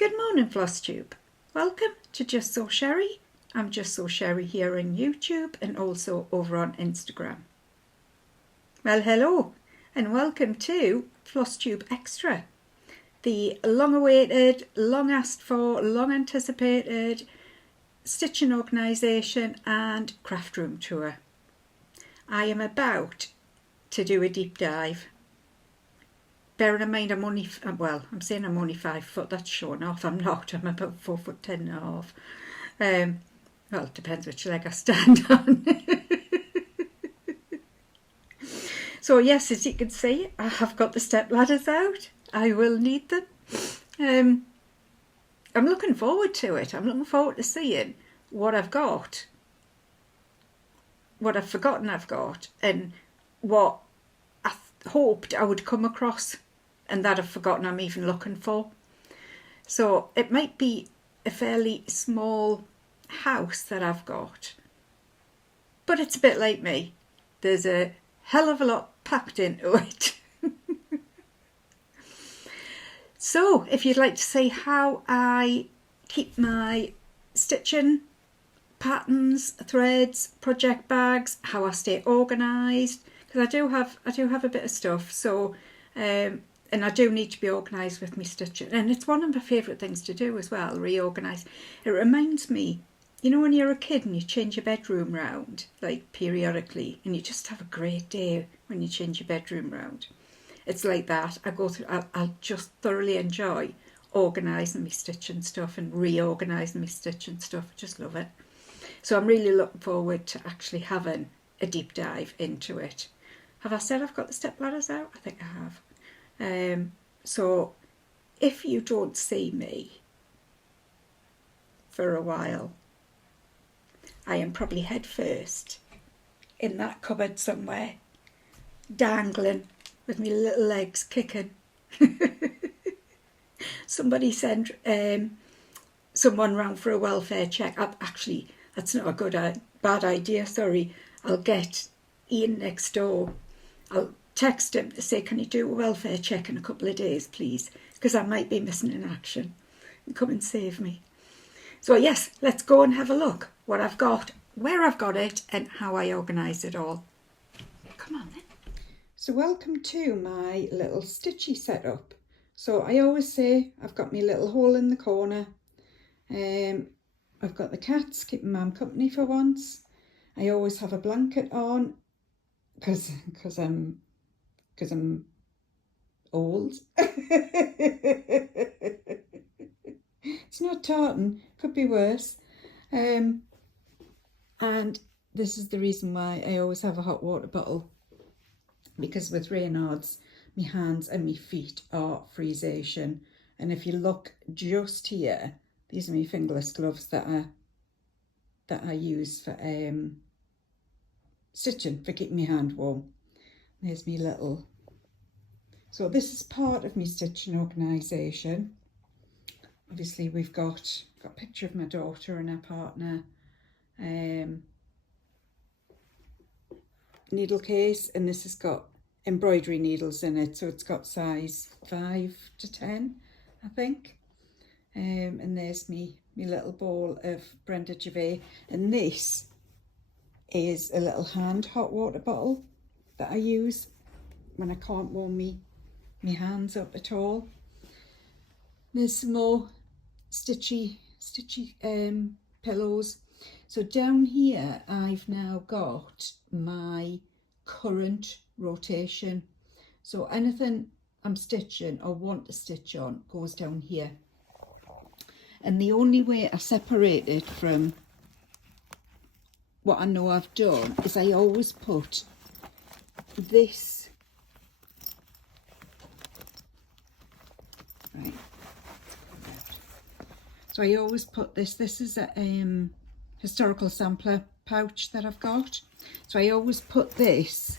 Good morning, Flosstube. Welcome to Just So Sherry. I'm Just So Sherry here on YouTube and also over on Instagram. Well, hello and welcome to Flosstube Extra, the long-awaited, long-asked-for, long-anticipated stitching organisation and craft room tour. I am about to do a deep dive. Bearing in mind I'm only 5 foot, that's showing off. I'm not, I'm about 4'10" and a half. Well, it depends which leg I stand on. So yes, as you can see, I have got the step ladders out. I will need them. I'm looking forward to it. I'm looking forward to seeing what I've got, what I've forgotten I've got, and what I hoped I would come across and that I've forgotten I'm even looking for. So it might be a fairly small house that I've got, but it's a bit like me. There's a hell of a lot packed into it. So if you'd like to see how I keep my stitching patterns, threads, project bags, how I stay organised, because I do have a bit of stuff, so and I do need to be organised with my stitching, and it's one of my favourite things to do as well, reorganise. It reminds me, you know, when you're a kid and you change your bedroom round, like periodically, and you just have a great day when you change your bedroom round. It's like that. I'll just thoroughly enjoy organising my stitching stuff and reorganising my stitching stuff. I just love it. So I'm really looking forward to actually having a deep dive into it. Have I said I've got the step ladders out? I think I have. So if you don't see me for a while, I am probably head first in that cupboard somewhere, dangling with my little legs kicking. Somebody sent someone round for a welfare check. Actually, that's not a bad idea, sorry. I'll get Ian next door. I'll text him to say, can you do a welfare check in a couple of days, please? Because I might be missing in action. And come and save me. So yes, let's go and have a look what I've got, where I've got it, and how I organise it all. Come on then. So welcome to my little Stitchy setup. So I always say I've got my little hole in the corner. I've got the cats keeping Mum company for once. I always have a blanket on because I'm old. It's not tartan, could be worse. And this is the reason why I always have a hot water bottle, because with Raynaud's, my hands and my feet are freezation. And if you look just here, these are my fingerless gloves that I use for stitching, for keeping my hand warm. There's me little. So this is part of my stitching organisation. Obviously we've got a picture of my daughter and her partner, needle case, and this has got embroidery needles in it, so it's got size 5 to 10, I think. And there's me little bowl of Brenda Gervais, and this is a little hand hot water bottle that I use when I can't warm me hands up at all. There's some more stitchy pillows. So down here I've now got my current rotation. So anything I'm stitching or want to stitch on goes down here. And the only way I separate it from what I know I've done is I always put this, right, so I always put this is a historical sampler pouch that I've got, so I always put this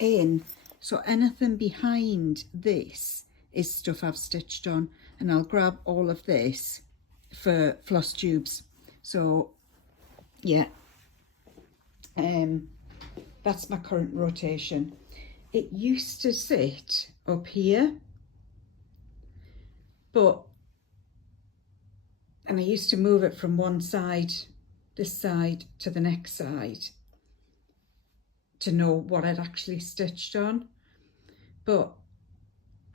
in, so anything behind this is stuff I've stitched on, and I'll grab all of this for floss tubes. So yeah, that's my current rotation. it used to sit up here, and I used to move it from one side, this side, to the next side to know what I'd actually stitched on. But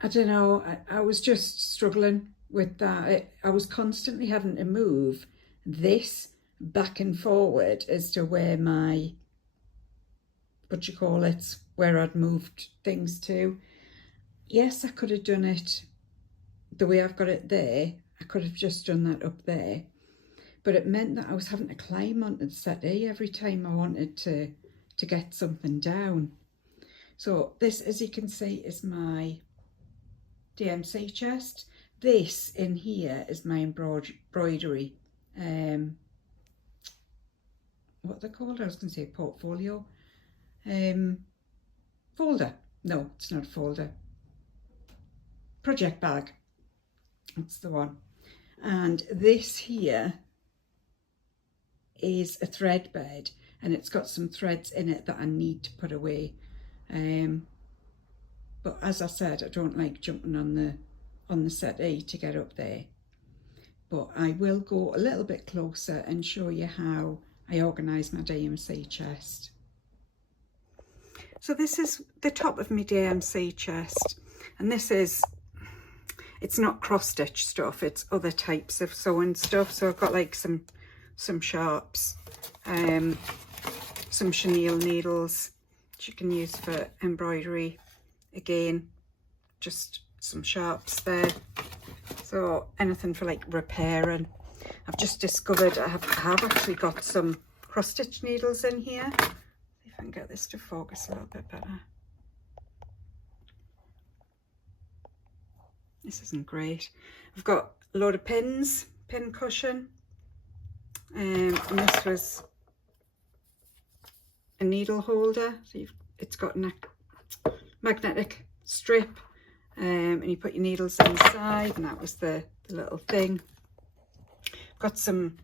I don't know, I was just struggling with that. I was constantly having to move this back and forward as to where my, where I'd moved things to. Yes, I could have done it the way I've got it there. I could have just done that up there, but it meant that I was having to climb onto the settee every time I wanted to get something down. So this, as you can see, is my DMC chest. This in here is my embroidery, what they're called, I was going to say portfolio, folder. No, it's not a folder. Project bag. That's the one. And this here is a thread bed, and it's got some threads in it that I need to put away. But as I said, I don't like jumping on the settee to get up there. But I will go a little bit closer and show you how I organise my DMC chest. So this is the top of my DMC chest, and this is, it's not cross stitch stuff, it's other types of sewing stuff. So I've got like some sharps, some chenille needles which you can use for embroidery. Again, just some sharps there. So anything for like repairing. I've just discovered I have actually got some cross stitch needles in here. See if I can get this to focus a little bit better. This isn't great. I've got a load of pins, pin cushion, and this was a needle holder. So it's got a magnetic strip, and you put your needles inside, and that was the little thing. Got some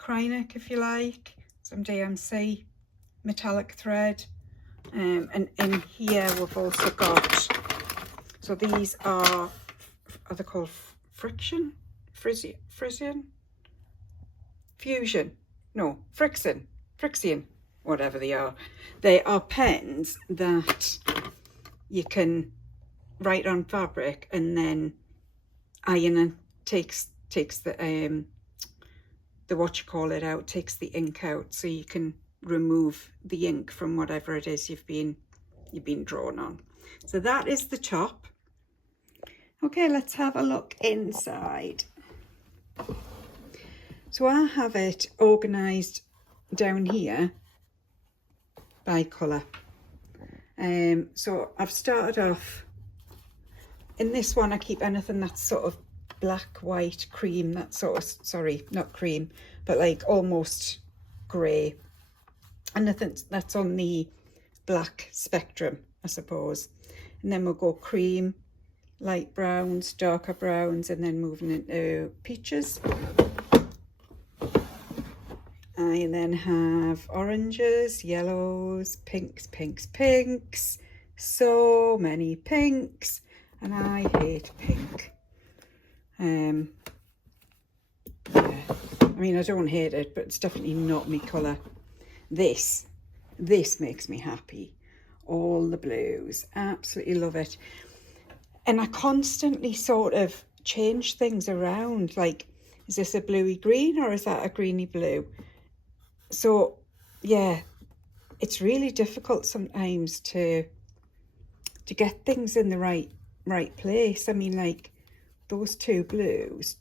Krynic, if you like, some DMC metallic thread, and in here we've also got, so these are they called friction, frixion, whatever they are. They are pens that you can write on fabric, and then ironing takes the takes the ink out, so you can remove the ink from whatever it is you've been drawn on. So that is the top. Okay, let's have a look inside. So I have it organised down here by colour. So I've started off, in this one I keep anything that's sort of black, white, cream, that sort of, sorry, not cream, but like almost grey. Anything that's on the black spectrum, I suppose. And then we'll go cream, light browns, darker browns, and then moving into peaches. I then have oranges, yellows, pinks, so many pinks, and I hate pink. Yeah. I mean, I don't hate it, but it's definitely not my colour. This makes me happy. All the blues, absolutely love it. And I constantly sort of change things around, like, is this a bluey green or is that a greeny blue? So yeah, it's really difficult sometimes to get things in the right place. I mean, like, those two blues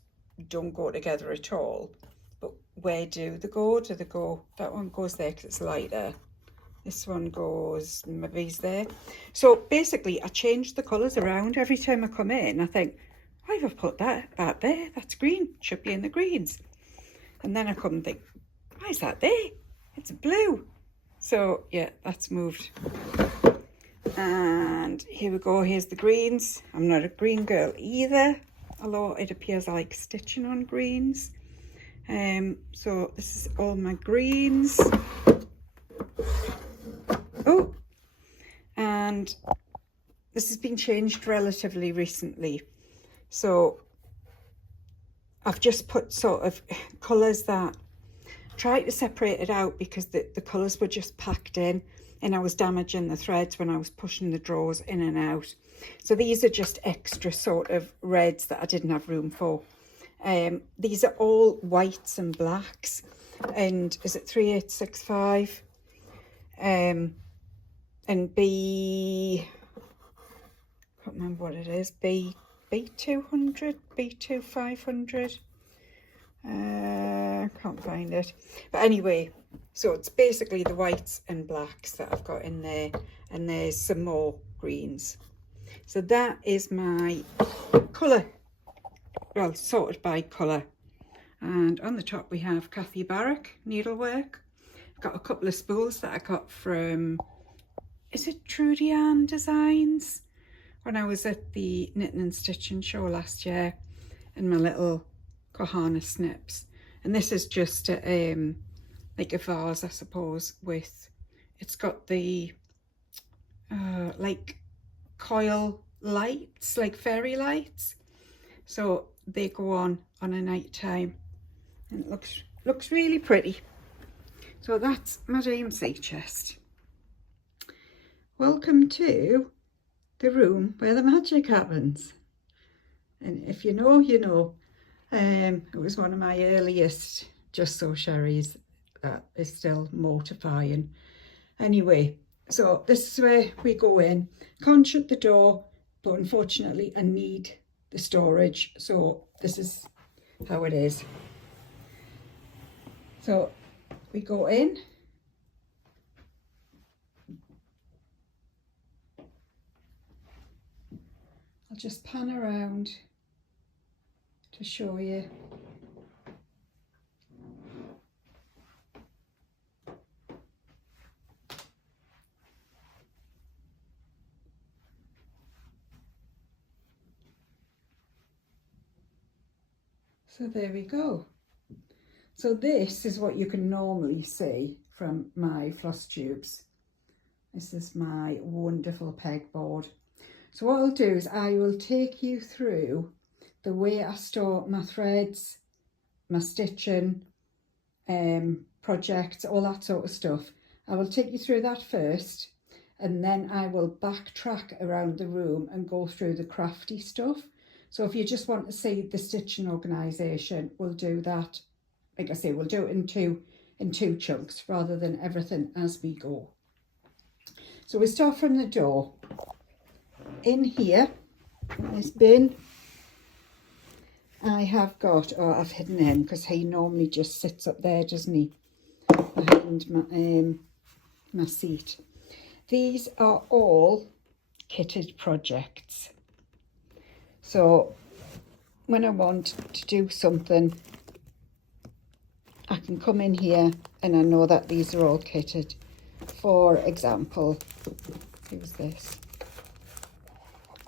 don't go together at all, but where do they go? Do they go, that one goes there because it's lighter, this one goes, maybe he's there. So basically I change the colours around every time I come in. I think, why have I put that there? That's green, should be in the greens. And then I come and think, why is that there? It's blue. So yeah, that's moved. And here we go, here's the greens. I'm not a green girl either, although it appears I like stitching on greens. So this is all my greens. Oh, and this has been changed relatively recently. So I've just put sort of colours that try to separate it out, because the colours were just packed in and I was damaging the threads when I was pushing the drawers in and out. So these are just extra sort of reds that I didn't have room for. These are all whites and blacks, and is it 3865 and B, I can't remember what it is, B200, B2500, can't find it, but anyway, so it's basically the whites and blacks that I've got in there, and there's some more greens. So that is my colour, well, sorted by colour. And on the top we have Kathy Barrack needlework. I've got a couple of spools that I got from, is it Trudy Ann Designs, when I was at the knitting and stitching show last year, and my little Kohana snips. And this is just like a vase, I suppose, with, it's got the like coil lights, like fairy lights, so they go on a night time, and it looks really pretty. So that's my DMC chest. Welcome to the room where the magic happens, and if you know, you know. It was one of my earliest Just So Sherries that is still mortifying. Anyway, so this is where we go in. Can't shut the door, but unfortunately I need the storage, so this is how it is. So we go in. I'll just pan around to show you. So there we go. So this is what you can normally see from my Flosstubes. This is my wonderful pegboard. So what I'll do is I will take you through the way I store my threads, my stitching, projects, all that sort of stuff. I will take you through that first, and then I will backtrack around the room and go through the crafty stuff. So if you just want to see the stitching organisation, we'll do that. Like I say, we'll do it in two chunks rather than everything as we go. So we start from the door. In here, in this bin, I have got, or I've hidden him because he normally just sits up there, doesn't he, behind my seat. These are all kitted projects. So when I want to do something, I can come in here and I know that these are all kitted. For example, who's this?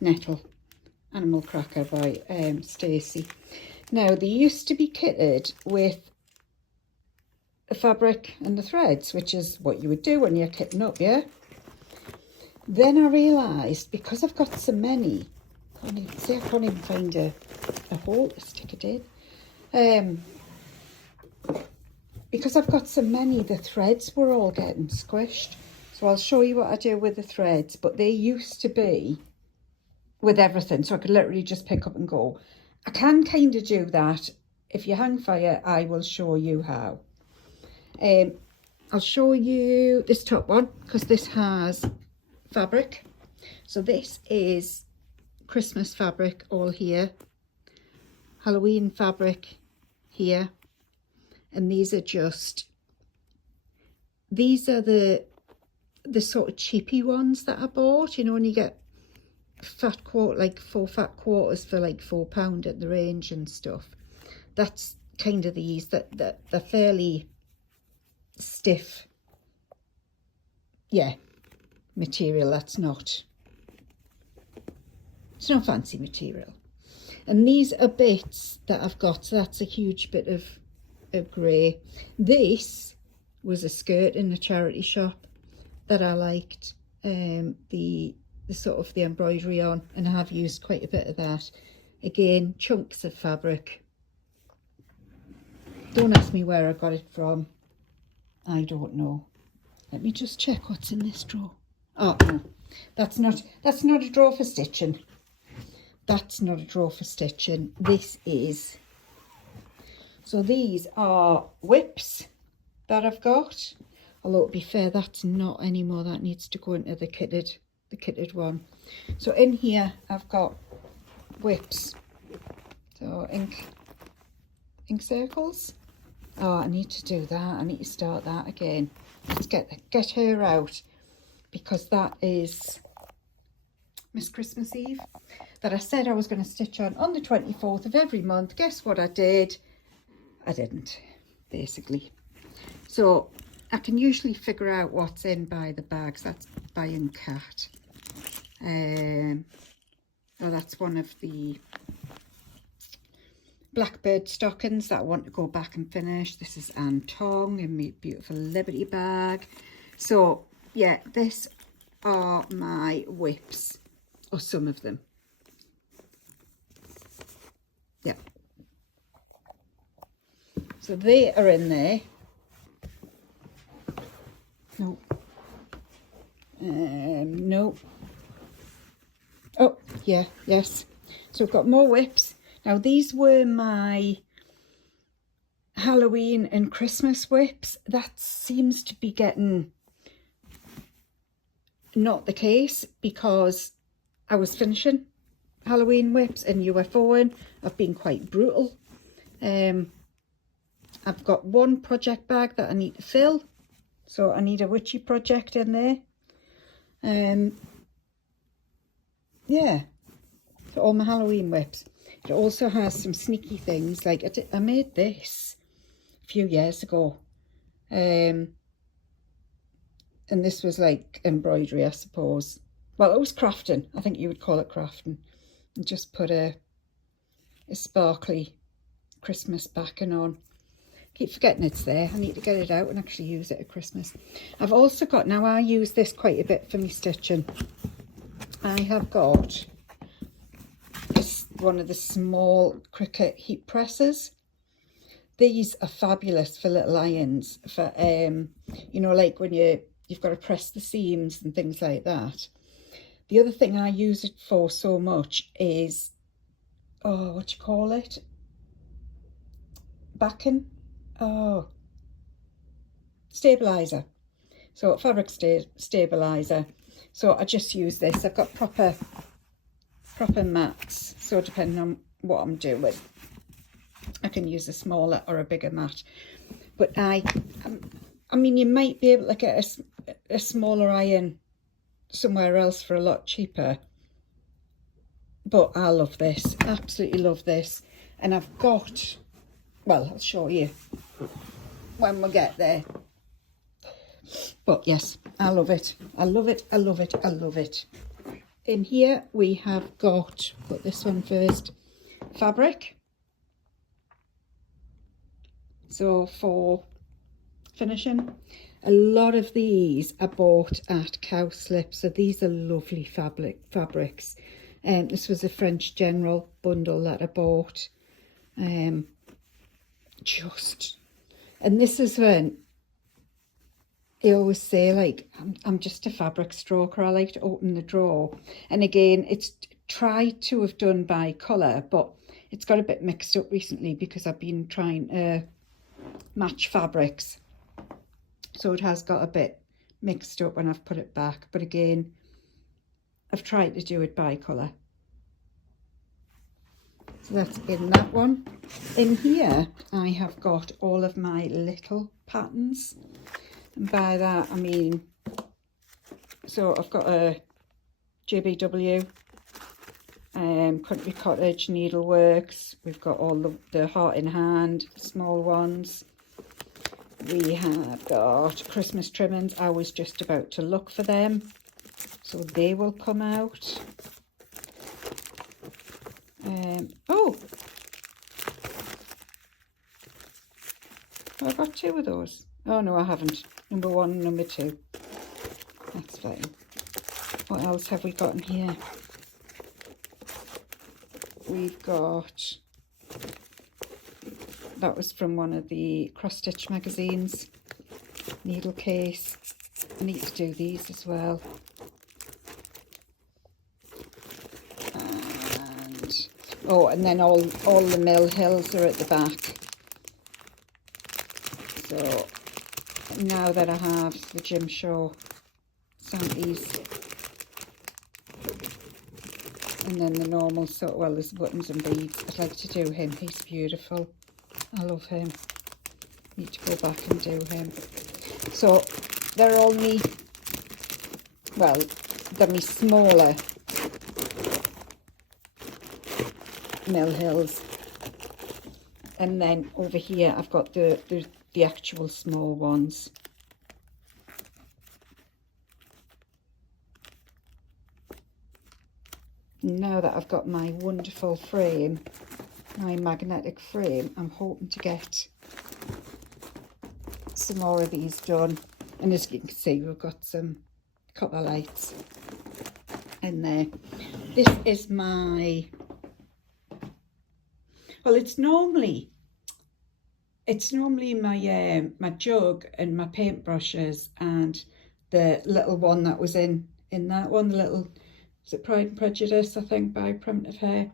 Nettle Animal Cracker by Stacey. Now they used to be kitted with the fabric and the threads, which is what you would do when you're kitting up, yeah? Then I realised, because I've got so many, I can't even find a hole to stick it in. Because I've got so many, the threads were all getting squished. So I'll show you what I do with the threads, but they used to be with everything, so I could literally just pick up and go. I can kind of do that. If you hang fire, I will show you how. I'll show you this top one, because this has fabric. So this is Christmas fabric all here, Halloween fabric here, and these are the sort of cheapy ones that I bought, you know, when you get fat quarter, like 4 fat quarters for like £4 at the range and stuff. That's kind of these, that they're fairly stiff, yeah, material. It's not fancy material. And these are bits that I've got, so that's a huge bit of grey. This was a skirt in a charity shop that I liked. The sort of the embroidery on, and I have used quite a bit of that. Again, chunks of fabric. Don't ask me where I got it from. I don't know. Let me just check what's in this drawer. Oh no, that's not a drawer for stitching. That's not a drawer for stitching. This is. So these are whips that I've got. Although to be fair, that's not anymore. That needs to go into the kitted one. So in here I've got whips. So ink circles. Oh, I need to do that. I need to start that again. Let's get her out, because that is Miss Christmas Eve that I said I was going to stitch on the 24th of every month. Guess what I did? I didn't, basically. So I can usually figure out what's in by the bags. That's by Cat. Oh, that's one of the Blackbird stockings that I want to go back and finish. This is Anne Tong in my beautiful Liberty bag. So yeah, this are my whips, or some of them. Yeah. So they are in there. No. No. Oh, yeah, yes. So we've got more whips. Now these were my Halloween and Christmas whips. That seems to be getting not the case, because I was finishing Halloween whips and UFOing. I've been quite brutal. I've got one project bag that I need to fill. So I need a witchy project in there. Yeah, for all my Halloween whips. It also has some sneaky things, like I made this a few years ago. And this was like embroidery, I suppose. Well, it was crafting. I think you would call it crafting. And just put a sparkly Christmas backing on. Keep forgetting it's there. I need to get it out and actually use it at Christmas. I've also got, now I use this quite a bit for me stitching. I have got one of the small Cricut heat presses. These are fabulous for little irons, for you know, like when you've got to press the seams and things like that. The other thing I use it for so much is, oh, what do you call it? Backing? Oh, stabilizer. So fabric stabilizer. So I just use this. I've got proper mats, so depending on what I'm doing, I can use a smaller or a bigger mat. But I mean, you might be able to get a smaller iron somewhere else for a lot cheaper, but I love this, absolutely love this. And I've got, well, I'll show you when we get there. But yes, I love it. I love it. I love it. I love it. In here we have got, put this one first, fabric. So for finishing, a lot of these I bought at Cowslip. So these are lovely fabrics. And this was a French General bundle that I bought. And this is when I always say, like, I'm just a fabric stroker. I like to open the drawer. And again, it's tried to have done by colour, but it's got a bit mixed up recently because I've been trying to match fabrics. So it has got a bit mixed up when I've put it back. But again, I've tried to do it by colour. So that's in that one. In here, I have got all of my little patterns. And by that, I mean, so I've got a JBW, Country Cottage, Needleworks. We've got all the Heart in Hand, small ones. We have got Christmas trimmings. I was just about to look for them, so they will come out. Oh, have I got two of those? Oh no, I haven't. Number 1 and number 2. That's fine. What else have we got in here? We've got, that was from one of the cross stitch magazines, needle case. I need to do these as well. And oh, and then all the mill hills are at the back. So now that I have the Jim Shaw Santies, and then the normal sort, well, there's buttons and beads. I'd like to do him. He's beautiful. I love him. Need to go back and do him. So they're all me, well, they're me smaller mill hills. And then over here I've got the actual small ones. Now that I've got my wonderful frame, my magnetic frame, I'm hoping to get some more of these done. And as you can see, we've got some copper lights in there. This is my, well, it's normally my my jug and my paintbrushes and the little one that was in that one, the little, is it Pride and Prejudice, I think, by Primitive Hair.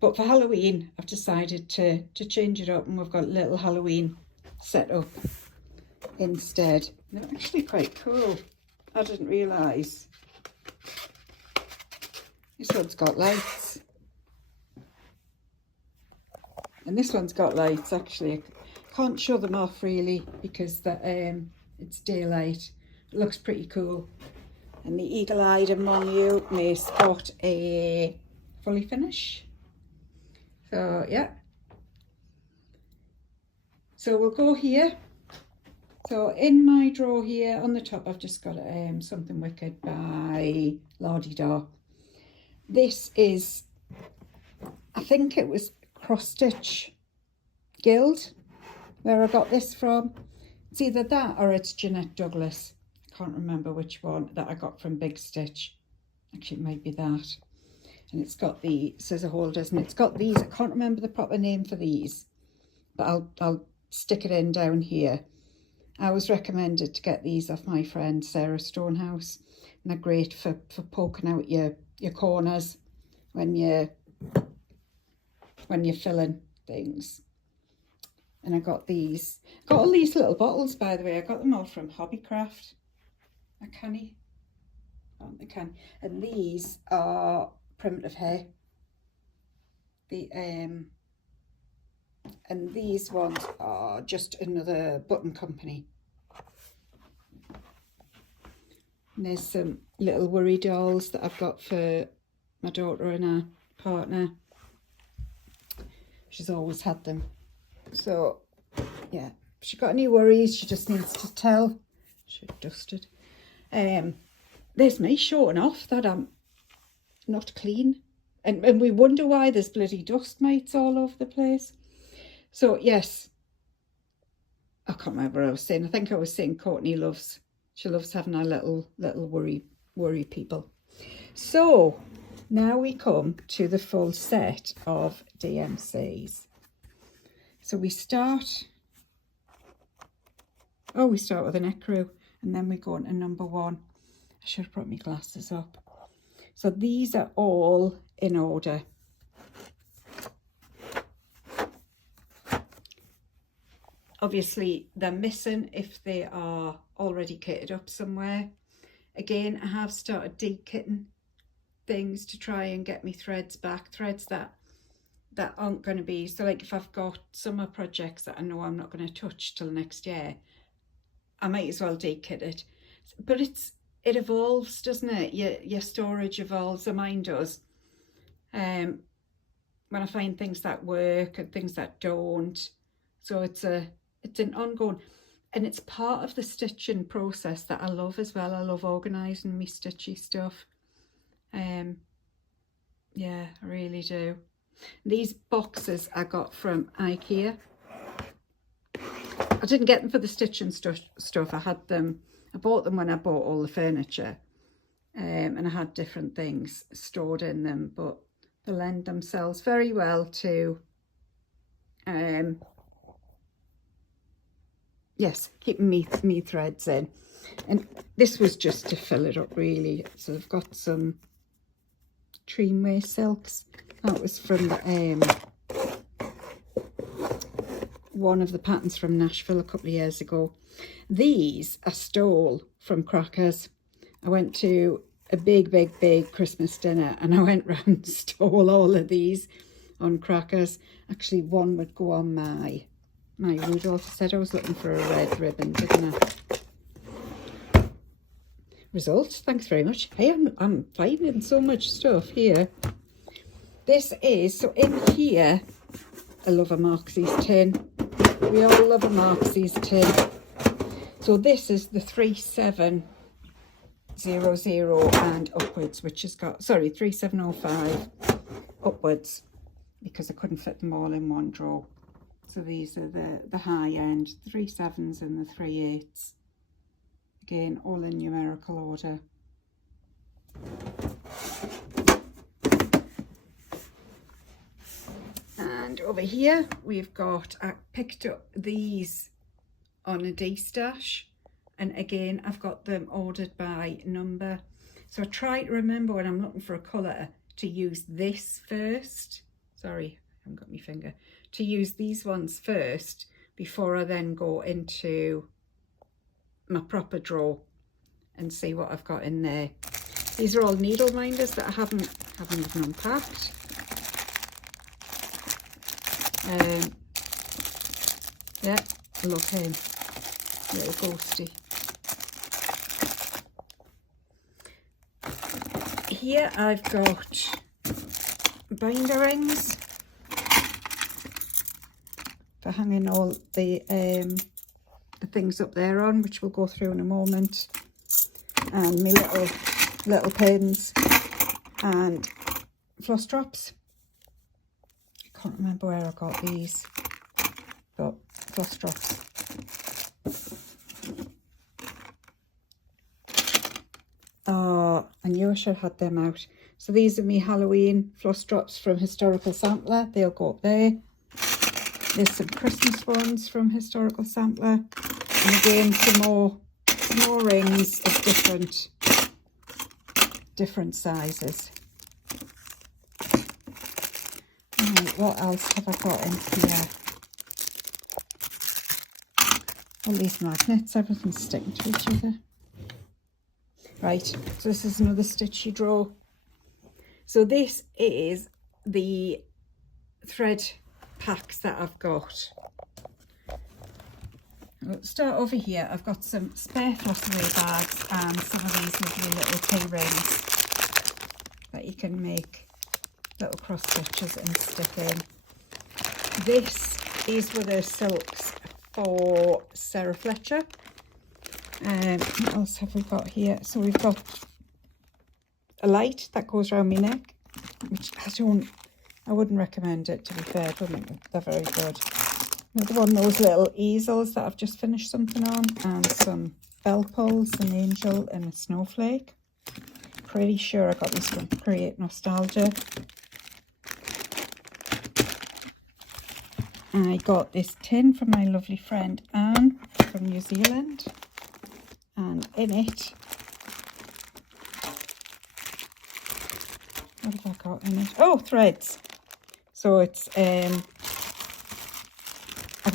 But for Halloween, I've decided to change it up, and we've got a little Halloween set up instead. They're actually quite cool. I didn't realise. This one's got lights. And this one's got lights, actually. I can't show them off really because it's daylight. It looks pretty cool. And the eagle-eyed among you may spot a fully finish. So yeah. So we'll go here. So in my drawer here on the top, I've just got Something Wicked by La-Di-Da. This is, I think it was Cross Stitch Guild where I got this from. It's either that or it's Jeanette Douglas. I can't remember which one that I got from Big Stitch. Actually, it might be that. And it's got the scissor holders, and it's got these. I can't remember the proper name for these, but I'll stick it in down here. I was recommended to get these off my friend Sarah Stonehouse, and they're great for poking out your corners when you're filling things. And I got these. Got all these little bottles, by the way. I got them all from Hobbycraft. A canny. And these are Primitive Hair. And these ones are just another button company. And there's some little worry dolls that I've got for my daughter and her partner. She's always had them. So yeah, if she got any worries, she just needs to tell. Should have dusted. There's me showing off that I'm not clean, and we wonder why there's bloody dust mites all over the place. So yes, I can't remember what I was saying. I think I was saying Courtney loves having our little worry people. So now we come to the full set of DMCs. So we start with an ecru, and then we go into number 1. I should have brought my glasses up. So these are all in order. Obviously they're missing if they are already kitted up somewhere. Again, I have started de-kitting things to try and get me threads back, threads that aren't going to be, so like if I've got summer projects that I know I'm not going to touch till next year, I might as well de-kit it. But it evolves, doesn't it? Your storage evolves, or mine does. When I find things that work and things that don't. So it's an ongoing, and it's part of the stitching process that I love as well. I love organising me stitchy stuff. Yeah, I really do. These boxes I got from IKEA. I didn't get them for the stitching stuff. I bought them when I bought all the furniture. and I had different things stored in them, but they lend themselves very well to yes, keeping me threads in. And this was just to fill it up really. So I've got some Treenway silks. That was from one of the patterns from Nashville a couple of years ago. These I stole from Crackers. I went to a big Christmas dinner and I went round and stole all of these on Crackers. Actually, one would go on my Rudolph. I said I was looking for a red ribbon, didn't I? Result, thanks very much. Hey, I'm finding so much stuff here. This is, so in here, I love a Marxie's tin. We all love a Marxie's tin. So this is the 3700 and upwards, which has got, sorry, 3705 upwards, because I couldn't fit them all in one drawer. So these are the high end, 37s and the 38s. Again, all in numerical order. And over here we've got, I picked up these on a D-stash, and again I've got them ordered by number. So I try to remember when I'm looking for a colour to use this first. Sorry, I haven't got my finger. To use these ones first before I then go into my proper drawer and see what I've got in there. These are all needle minders that I haven't even unpacked. Yeah, I love him, little ghosty. Here I've got binder rings for hanging all the things up there on, which we'll go through in a moment, and my little pins and floss drops. I can't remember where I got these, but floss drops. Oh, I knew I should have had them out. So these are me Halloween floss drops from Historical Sampler. They'll go up there. There's some Christmas ones from Historical Sampler. And again, some more rings of different sizes. Right, what else have I got in here? All these magnets, everything's sticking to each other. Right, so this is another Stitchy drawer. So this is the thread packs that I've got. Let's start over here. I've got some spare Flosstube bags and some of these lovely little tea rings that you can make little cross stitches and stick in. This is with the silks for Sarah Fletcher. What else have we got here? So we've got a light that goes around my neck, which I wouldn't recommend it, to be fair. I don't think they're very good. Another one of those little easels that I've just finished something on, and some bell pulls, an angel and a snowflake. Pretty sure I got this from Create Nostalgia. I got this tin from my lovely friend Anne from New Zealand, and in it, what have I got in it? Oh, threads. So it's I'm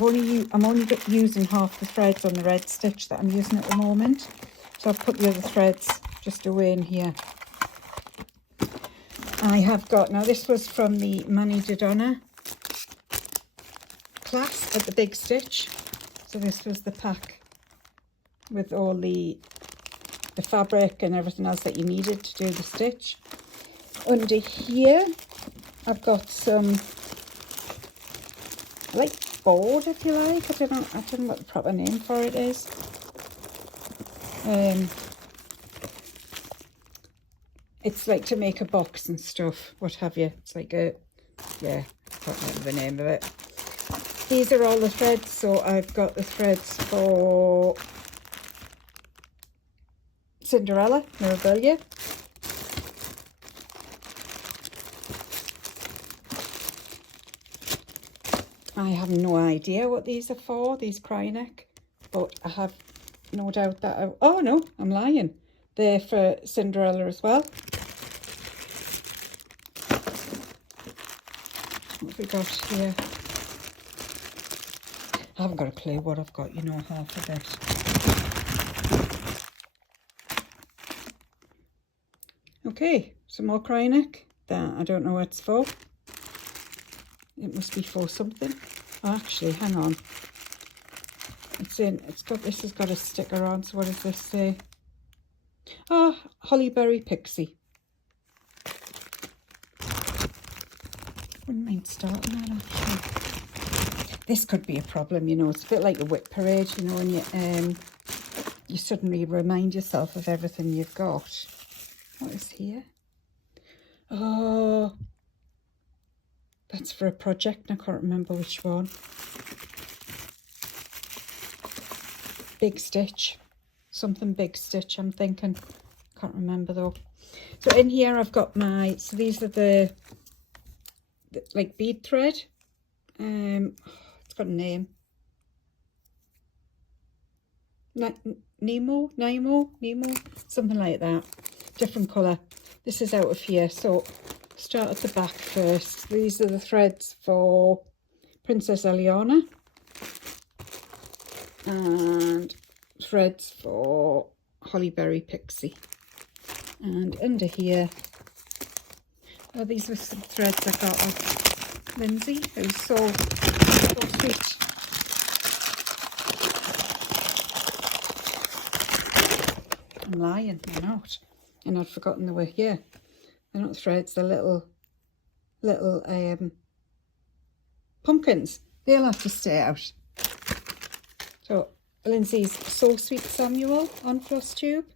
only using half the threads on the red stitch that I'm using at the moment, so I've put the other threads just away in here. I have got, now this was from the Mani Dodonna class at the Big Stitch. So this was the pack with all the fabric and everything else that you needed to do the stitch. Under here I've got some, like, board, if you like. I don't know what the proper name for it is. It's like to make a box and stuff, what have you. It's like a, yeah, I can't remember the name of it. These are all the threads. So I've got the threads for Cinderella Mirabilia. I have no idea what these are for, these Cryneck, but I have no doubt that oh no, I'm lying. They're for Cinderella as well. What have we got here? I haven't got a clue what I've got, you know, half of it. Okay, some more Cryneck that I don't know what it's for. It must be for something. Oh, actually, hang on. This has got a sticker on, so what does this say? Oh, Hollyberry Pixie. Wouldn't mind starting that actually. This could be a problem, you know, it's a bit like a whip parade, you know, when you suddenly remind yourself of everything you've got. What is here? Oh, that's for a project, and I can't remember which one. Big Stitch. Something Big Stitch, I'm thinking. Can't remember though. So in here I've got so these are the like bead thread. It's got a name. Nemo, something like that. Different colour. This is out of here, so start at the back first. These are the threads for Princess Eliana and threads for Hollyberry Pixie. And under here, oh, these were some threads I got off Lindsay, who's so sweet. I'm lying, they're not. And I'd forgotten they were here. They're not threads, they're little pumpkins. They'll have to stay out. So Lindsay's So Sweet Samuel on Flosstube.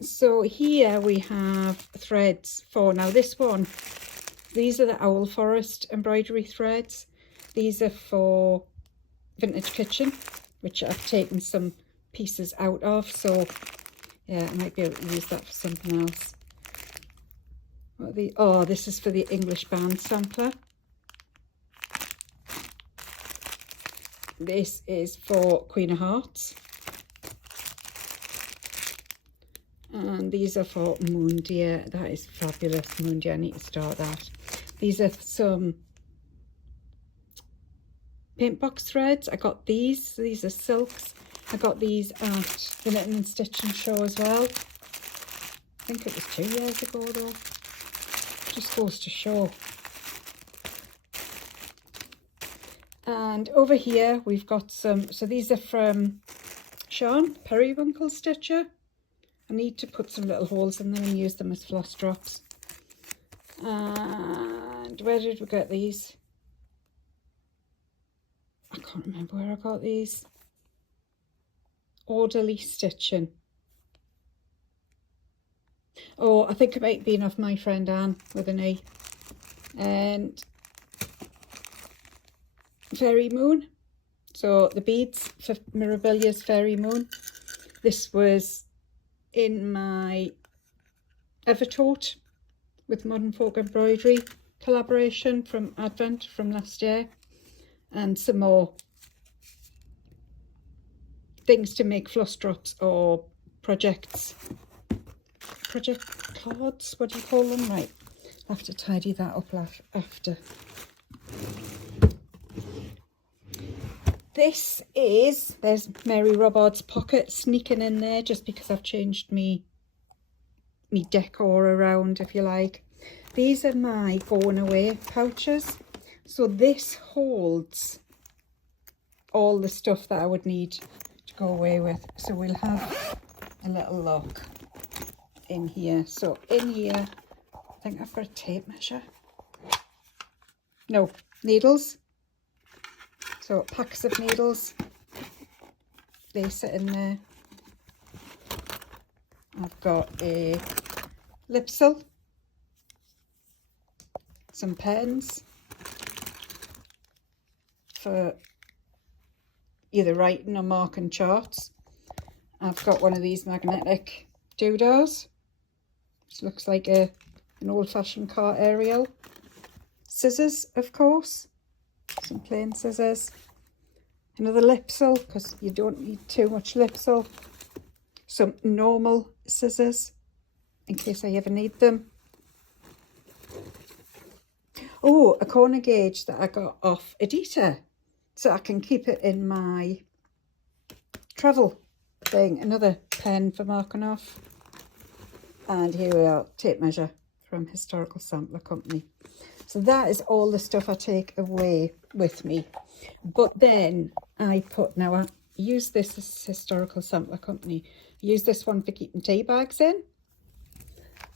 So here we have threads for, now this one, these are the Owl Forest embroidery threads. These are for Vintage Kitchen, which I've taken some pieces out of, so yeah, I might be able to use that for something else. What are the, oh, this is for the English band sampler. This is for Queen of Hearts. And these are for Moon Deer. That is fabulous, Moon Deer. I need to start that. These are some paint box threads. I got these. These are silks. I got these at the Knitting and Stitching show as well. I think it was 2 years ago though. Just goes to show. And over here we've got some, so these are from Sean, Periwinkle Stitcher. I need to put some little holes in them and use them as floss drops. And where did we get these? I can't remember where I got these. Orderly Stitching. Oh, I think it might have been off my friend Anne with an E. And Fairy Moon. So the beads for Mirabilia's Fairy Moon. This was in my Evertaught with Modern Folk Embroidery collaboration from Advent from last year. And some more things to make floss drops or project cards, what do you call them? Right, I'll have to tidy that up after. This is, there's Mary Robards pocket sneaking in there just because I've changed me decor around, if you like. These are my going away pouches. So this holds all the stuff that I would need to go away with. So we'll have a little look in here. So in here, I think I've got a tape measure. No, needles. So packs of needles, they sit in there. I've got a lipsil, some pens for either writing or marking charts. I've got one of these magnetic doodahs. This looks like an old-fashioned car aerial. Scissors, of course. Some plain scissors. Another lipsel, because you don't need too much lipsel. Some normal scissors, in case I ever need them. Oh, a corner gauge that I got off Edita, so I can keep it in my travel thing. Another pen for marking off. And here we are, tape measure from Historical Sampler Company. So that is all the stuff I take away with me. But then I put, now I use this as Historical Sampler Company. I use this one for keeping tea bags in.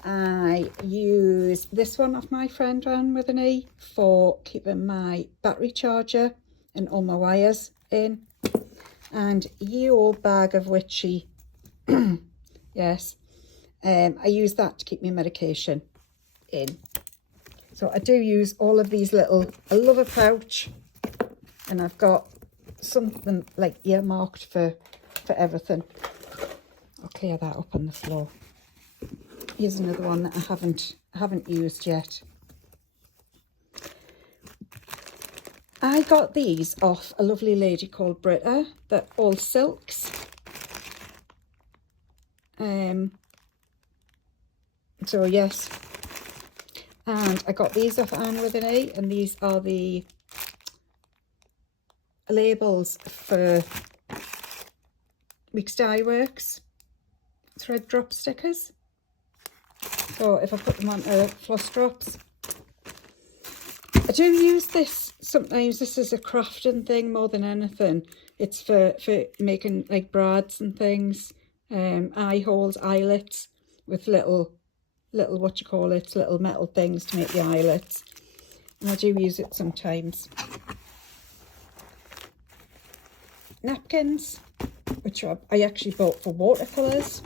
I use this one off my friend Ran with an E for keeping my battery charger and all my wires in. And ye old bag of witchy, yes, I use that to keep my medication in. So I do use all of these little, I love a pouch, and I've got something like earmarked for everything. I'll clear that up on the floor. Here's another one that I haven't used yet. I got these off a lovely lady called Britta. They're all silks. So yes. And I got these off Anne with an A, and these are the labels for Weeks Dye Works thread drop stickers. So if I put them onto floss drops. I do use this sometimes. This is a crafting thing more than anything. It's for making like brads and things, eye holes, eyelets with little what you call it, little metal things to make the eyelets. And I do use it sometimes. Napkins, which I actually bought for watercolours.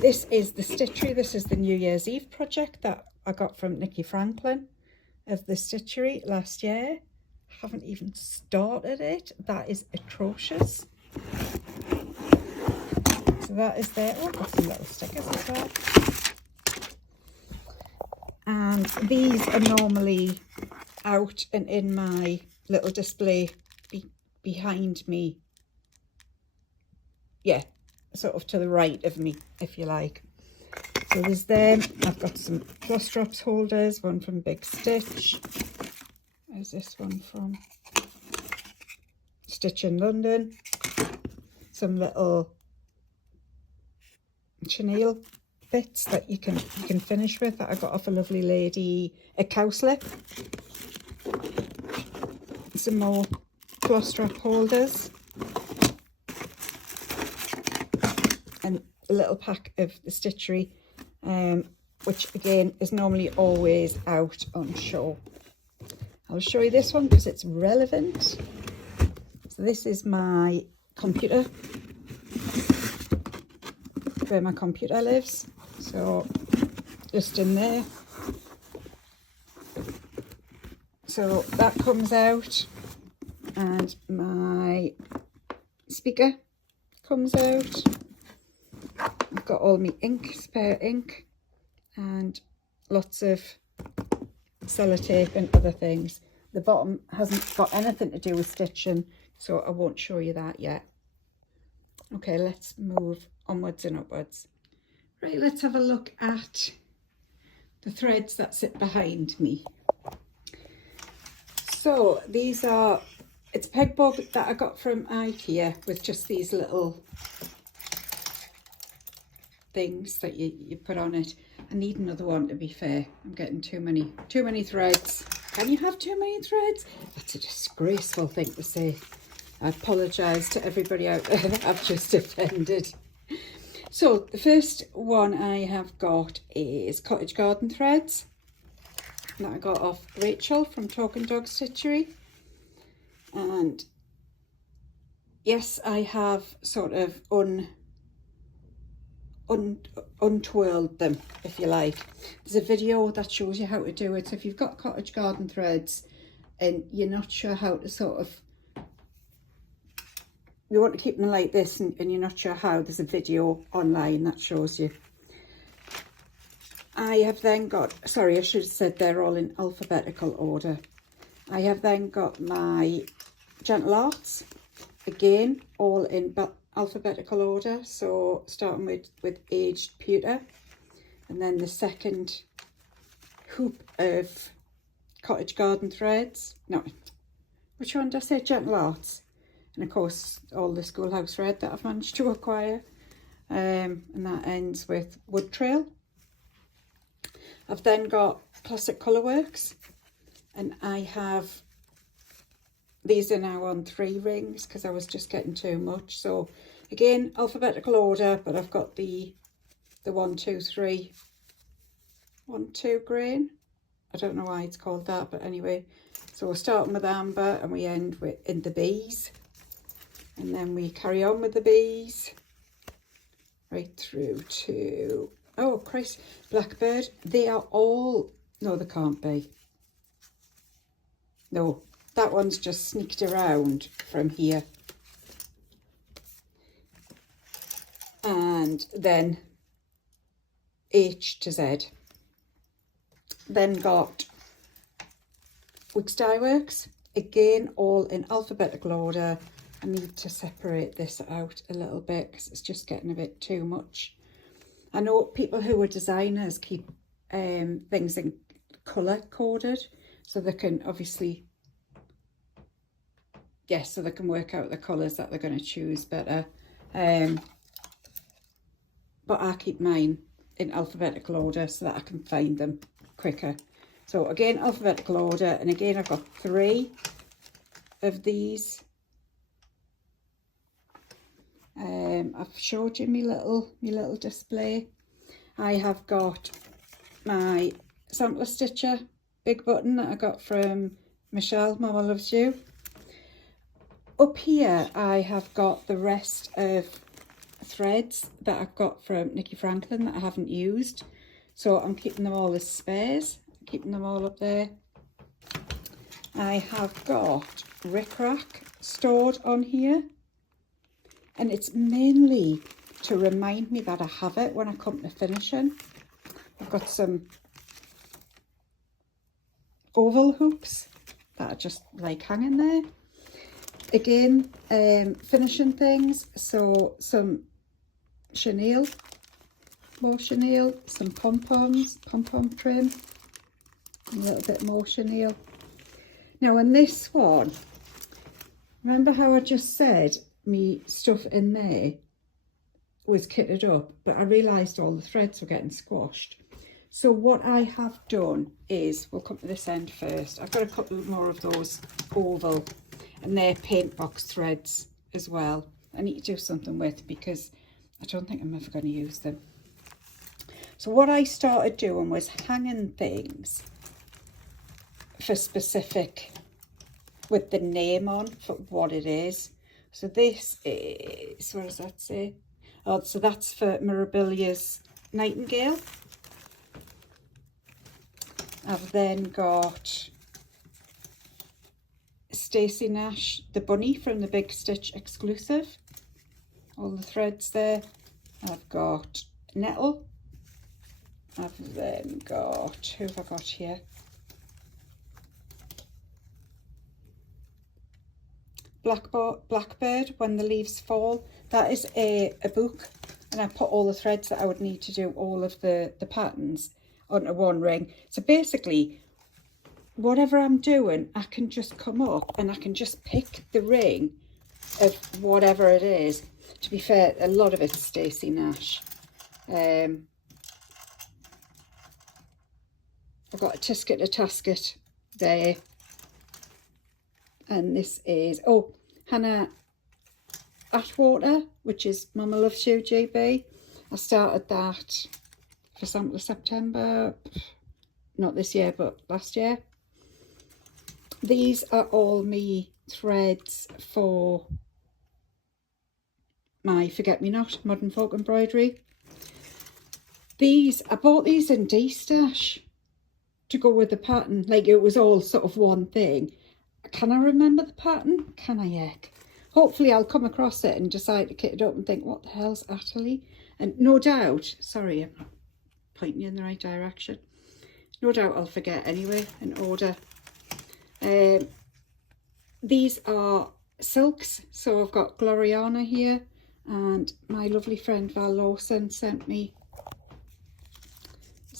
This is the Stitchy. This is the New Year's Eve project that I got from Nikki Franklin of the Stitchery last year. Haven't even started it. That is atrocious. So that is there. Oh, I've got some little stickers as well. And these are normally out and in my little display behind me. Yeah, sort of to the right of me, if you like. So there's them. I've got some floss drops holders, one from Big Stitch. There's this one from Stitch in London. Some little chenille bits that you can finish with that I got off a lovely lady at Cowslip. Some more floss drop holders. And a little pack of the Stitchery, which again is normally always out on show. I'll show you this one because it's relevant. So this is my computer, where my computer lives. So just in there. So that comes out, and my speaker comes out. I've got all my ink, spare ink, and lots of sellotape and other things. The bottom hasn't got anything to do with stitching, so I won't show you that yet. Okay, let's move onwards and upwards. Right, let's have a look at the threads that sit behind me. So these are, it's Pegboard that I got from IKEA with just these little things that you put on it. I need another one, to be fair. I'm getting too many threads. Can you have too many threads? That's a disgraceful thing to say. I apologise to everybody out there that I've just offended. So the first one I have got is Cottage Garden threads that I got off Rachel from Talking Dog Stitchery. And yes, I have sort of untwirled them, if you like. There's a video that shows you how to do it. So if you've got Cottage Garden threads and you're not sure how to sort of you want to keep them like this and you're not sure how, there's a video online that shows you. I have then got, sorry, I should have said they're all in alphabetical order. I have then got my gentle arts, again, all in alphabetical order. So starting with aged pewter, and then the second hoop of cottage garden threads. No, which one did I say? Gentle arts. And of course, all the schoolhouse red that I've managed to acquire. And that ends with wood trail. I've then got classic colourworks, and I have, these are now on 3 rings because I was just getting too much. So again, alphabetical order, but I've got the 1, 2, 3, 1, 2 grain. I don't know why it's called that, but anyway. So we're starting with amber and we end with in the bees, and then we carry on with the bees right through to, oh Christ, blackbird. They are all, no they can't be. No, that one's just sneaked around from here. And then H to Z. Then got Wigs Dye Works, again all in alphabetical order. I need to separate this out a little bit because it's just getting a bit too much. I know people who are designers keep things in colour coded so they can obviously, yes, so they can work out the colours that they're going to choose better. But I keep mine in alphabetical order so that I can find them quicker. So again, alphabetical order, and again I've got 3 of these. I've showed you my little display. I have got my sampler stitcher big button that I got from Michelle, Mama Loves You. Up here I have got the rest of threads that I've got from Nikki Franklin that I haven't used, so I'm keeping them all as spares, keeping them all up there. I have got rickrack stored on here, and it's mainly to remind me that I have it when I come to finishing. I've got some oval hoops that are just like hanging there. Again, finishing things, so some chenille, more chenille, some pom-pom trim, a little bit more chenille. Now on this one, remember how I just said me stuff in there was kitted up, but I realised all the threads were getting squashed. So what I have done is, we'll come to this end first. I've got a couple more of those oval, and they're paint box threads as well. I need to do something with because I don't think I'm ever going to use them. So what I started doing was hanging things for specific, with the name on for what it is. So this is, what does that say? Oh, so that's for Mirabilia's Nightingale. I've then got Stacey Nash, the bunny from the Big Stitch exclusive. All the threads there. I've got Nettle. I've then got, who have I got here? Blackbird, When the Leaves Fall. That is a book, and I put all the threads that I would need to do all of the patterns onto one ring. So basically, whatever I'm doing, I can just come up and I can just pick the ring of whatever it is. To be fair, a lot of it's Stacey Nash. I've got a Tisket to Tasket there. And this is, oh, Hannah Atwater, which is Mama Loves You GB. I started that for sample of September, not this year, but last year. These are all me threads for my Forget Me Not Modern Folk Embroidery. These, I bought these in D-Stash to go with the pattern. Like, it was all sort of one thing. Can I remember the pattern? Can I, heck? hopefully I'll come across it and decide to kit it up and think, what the hell's Atterley? And no doubt, sorry, I'm not pointing you in the right direction. No doubt I'll forget anyway and order. These are silks. So I've got Gloriana here, and my lovely friend Val Lawson sent me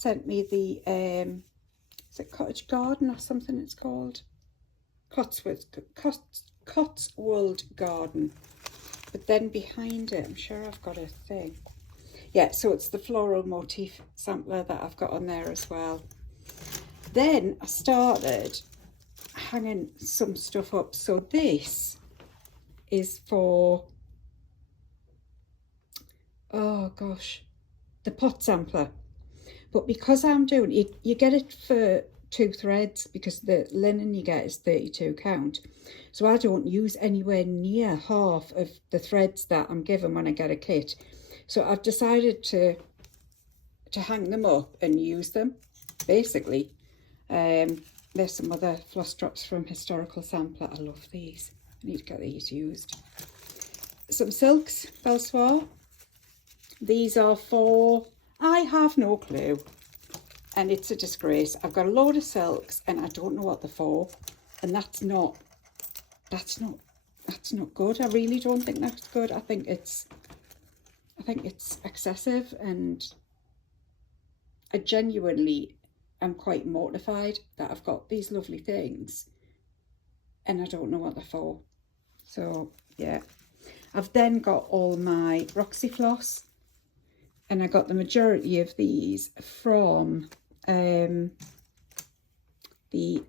the is it Cottage Garden or something it's called? Cotswold Garden. But then behind it, I'm sure I've got a thing. Yeah, so it's the floral motif sampler that I've got on there as well. Then I started hanging some stuff up. So this is for, oh gosh, the pot sampler. But because I'm doing it, you get it for 2 threads because the linen you get is 32 count. So I don't use anywhere near half of the threads that I'm given when I get a kit. So I've decided to hang them up and use them, basically. There's some other floss drops from Historical Sampler. I love these. I need to get these used. Some silks, Belsoir. These are for, I have no clue. And it's a disgrace. I've got a load of silks and I don't know what they're for. And that's not good. I really don't think that's good. I think it's excessive, and I genuinely am quite mortified that I've got these lovely things and I don't know what they're for. So yeah, I've then got all my Roxy floss, and I got the majority of these from the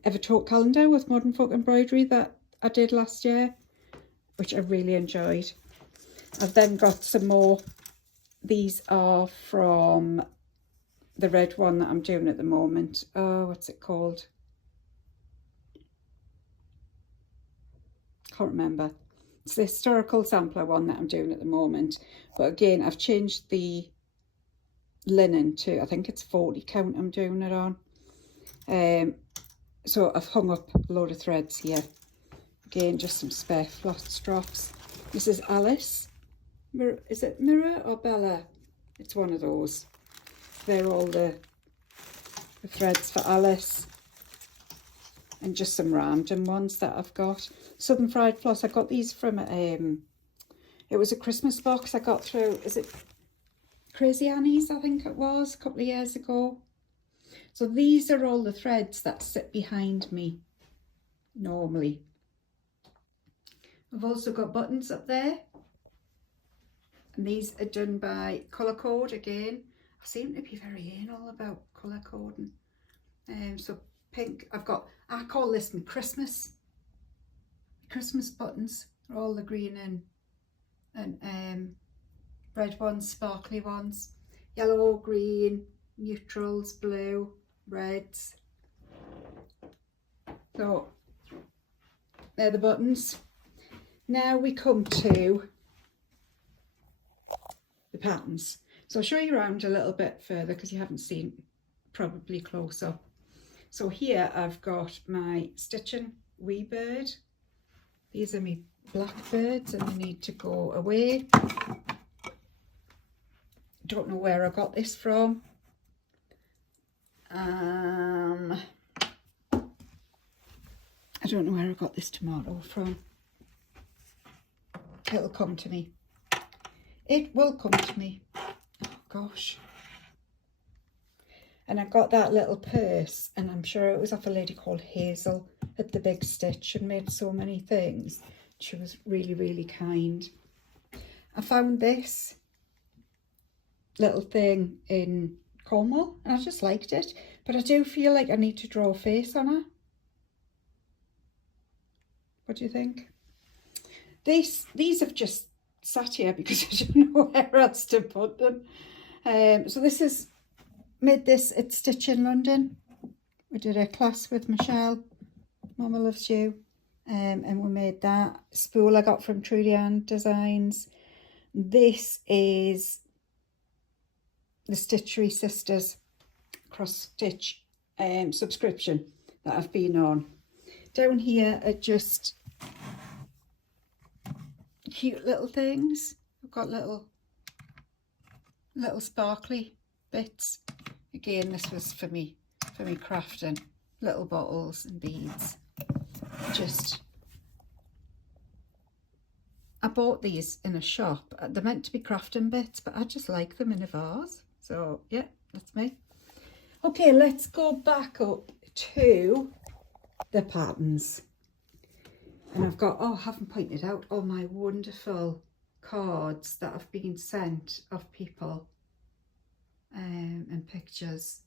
Evertalk calendar with Modern Folk Embroidery that I did last year, which I really enjoyed. I've then got some more. These are from the red one that I'm doing at the moment. Oh, what's it called? Can't remember. It's the Historical Sampler one that I'm doing at the moment. But again, I've changed the linen to, I think it's 40 count I'm doing it on. So I've hung up a load of threads here. Again, just some spare floss drops. This is Alice. Is it Mirror or Bella? It's one of those. They're all the threads for Alice. And just some random ones that I've got. Southern Fried Floss. I got these from, it was a Christmas box I got through, is it Crazy Annie's, I think it was, a couple of years ago. So these are all the threads that sit behind me normally. I've also got buttons up there. And these are done by Colour Code again. I seem to be very anal about colour coding. So pink, I call this my Christmas buttons. They're all the green and red ones, sparkly ones. Yellow, green, neutrals, blue, reds. So they're the buttons. Now we come to the patterns. So I'll show you around a little bit further because you haven't seen probably close up. So here I've got my Stitching Wee Bird. These are my blackbirds and they need to go away. Don't know where I got this from. I don't know where I got this tomato from. It'll come to me. It will come to me. Oh gosh. And I got that little purse, and I'm sure it was off a lady called Hazel at the Big Stitch, and made so many things. She was really, really kind. I found this little thing in Cornwall and I just liked it, but I do feel like I need to draw a face on her. What do you think? These have just sat here because I don't know where else to put them. So this is made this at Stitch in London. We did a class with Michelle, Mama Loves You, and we made that spool I got from Trudy Ann Designs. This is the Stitchery Sisters cross stitch subscription that I've been on. Down here are just cute little things. I've got little sparkly bits. Again, this was for me crafting, little bottles and beads. I bought these in a shop. They're meant to be crafting bits, but I just like them in a vase. So yeah, that's me. Okay, let's go back up to the patterns. And I've got, oh, I haven't pointed out all my wonderful cards that have been sent of people, and pictures,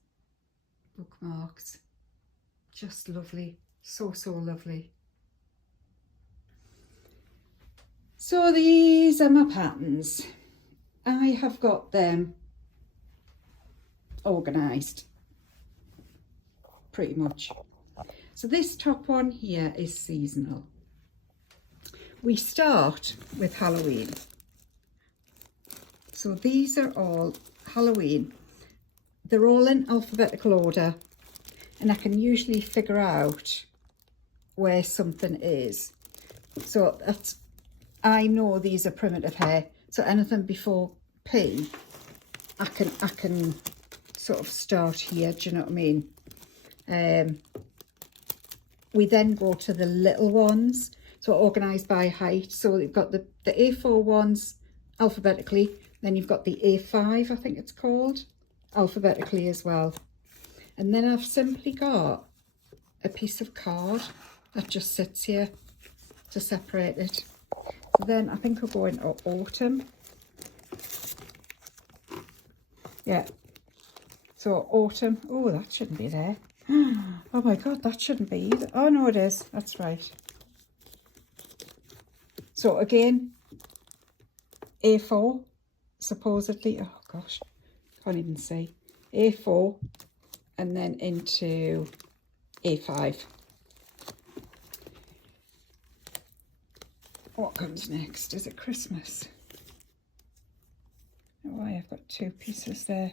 bookmarks. Just lovely, so lovely. So these are my patterns. I have got them organised pretty much. So this top one here is seasonal. We start with Halloween. So these are all Halloween. They're all in alphabetical order, and I can usually figure out where something is. So that's, I know these are primitive hair, so anything before P, I can sort of start here, do you know what I mean? We then go to the little ones, so organised by height. So you've got the A4 ones alphabetically, then you've got the A5, I think it's called, alphabetically as well. And then I've simply got a piece of card that just sits here to separate it. Then I think I'll go into autumn. Yeah, so autumn. Oh, that shouldn't be there. Oh my god, that shouldn't be either. Oh no, it is. That's right. So again, A4 supposedly. Oh gosh, can't even see. A4 and then into A5. What comes next? Is it Christmas? Oh, I've got two pieces there.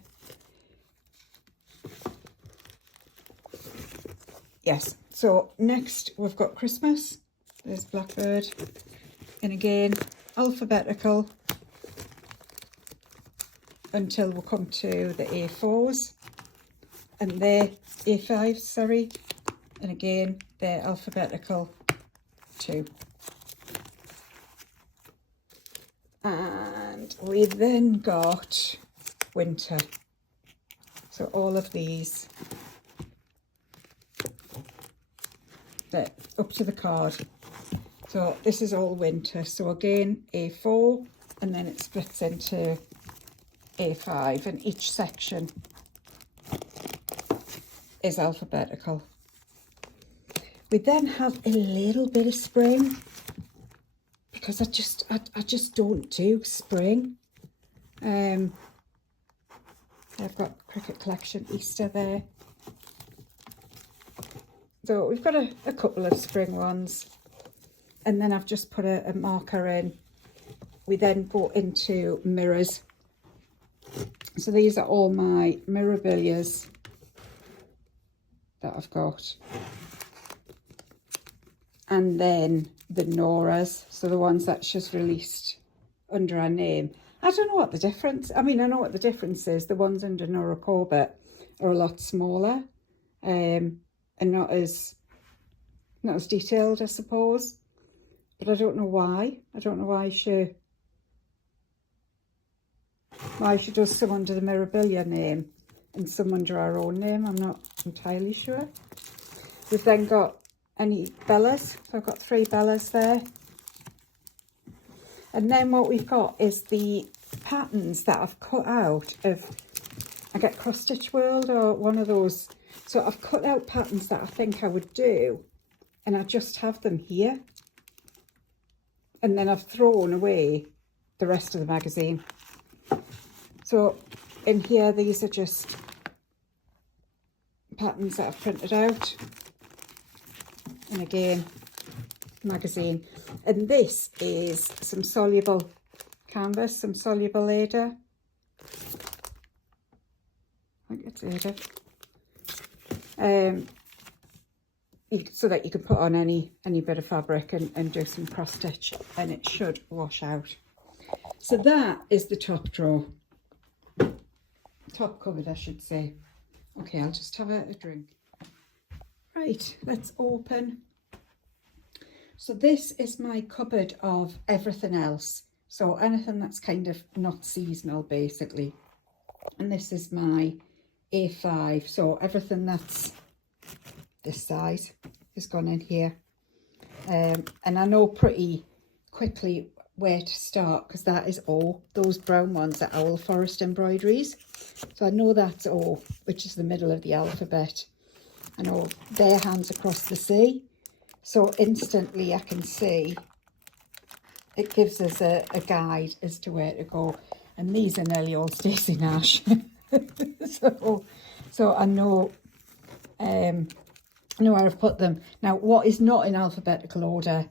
Yes, so next we've got Christmas. There's Blackbird. And again, alphabetical until we come to the A4s. And they're A5s, sorry. And again, they're alphabetical too. And we then got winter. So all of these, they're up to the card. So this is all winter. So again, A4, and then it splits into A5, and each section is alphabetical. We then have a little bit of spring, because I just don't do spring. I've got Cricket Collection Easter there. So we've got a couple of spring ones, and then I've just put a marker in. We then go into mirrors. So these are all my mirabilias that I've got. And then the Noras, so the ones that she's released under her name. I don't know what the difference, I mean, I know what the difference is. The ones under Nora Corbett are a lot smaller, and not as detailed, I suppose. But I don't know why. I don't know why she does some under the Mirabilia name and some under her own name. I'm not entirely sure. We've then got any Bellas. So I've got 3 Bellas there. And then what we've got is the patterns that I've cut out of, I get Cross Stitch World or one of those. So I've cut out patterns that I think I would do, and I just have them here. And then I've thrown away the rest of the magazine. So in here, these are just patterns that I've printed out. And again, magazine. And this is some soluble canvas, some soluble Ada. I think it's Ada. so that you can put on any bit of fabric and do some cross stitch, and it should wash out. So that is the top drawer, top cupboard I should say. Okay, I'll just have a drink. Right, let's open. So this is my cupboard of everything else. So anything that's kind of not seasonal basically. And this is my A5. So everything that's this size has gone in here. And I know pretty quickly where to start, because that is all. Those brown ones are Owl Forest embroideries. So I know that's O, which is the middle of the alphabet. I know their hands across the sea. So instantly I can see it gives us a guide as to where to go. And these are nearly all Stacey Nash. so I know where I've put them. Now what is not in alphabetical order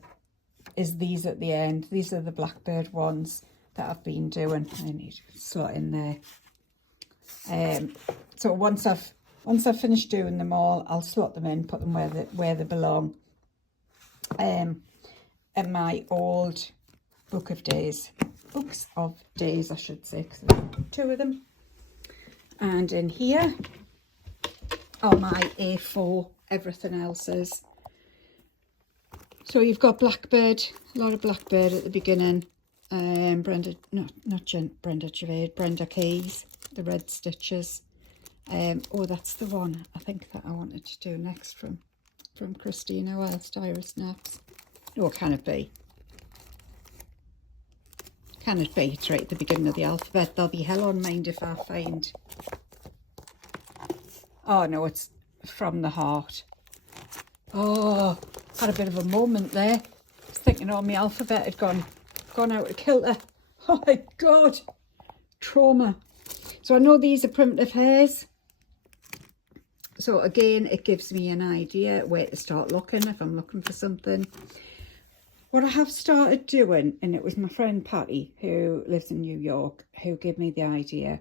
is these at the end. These are the blackbird ones that I've been doing. I need to slot in there. So once I've finished doing them all, I'll slot them in, put them where they belong. And my old books of days I should say, because there are 2 of them. And in here are my A4 everything else's. So you've got blackbird, a lot of blackbird at the beginning. Brenda Keys, the red stitches. Oh, that's the one I think that I wanted to do next from Christina whilst Iris naps. Oh, can it be? Can it be? It's right at the beginning of the alphabet. There'll be hell on mind if I find... Oh no, it's From the Heart. Oh, had a bit of a moment there. I was thinking all my alphabet had gone out of kilter. Oh my God, trauma. So I know these are primitive hairs. So again, it gives me an idea where to start looking if I'm looking for something. What I have started doing, and it was my friend Patty, who lives in New York, who gave me the idea.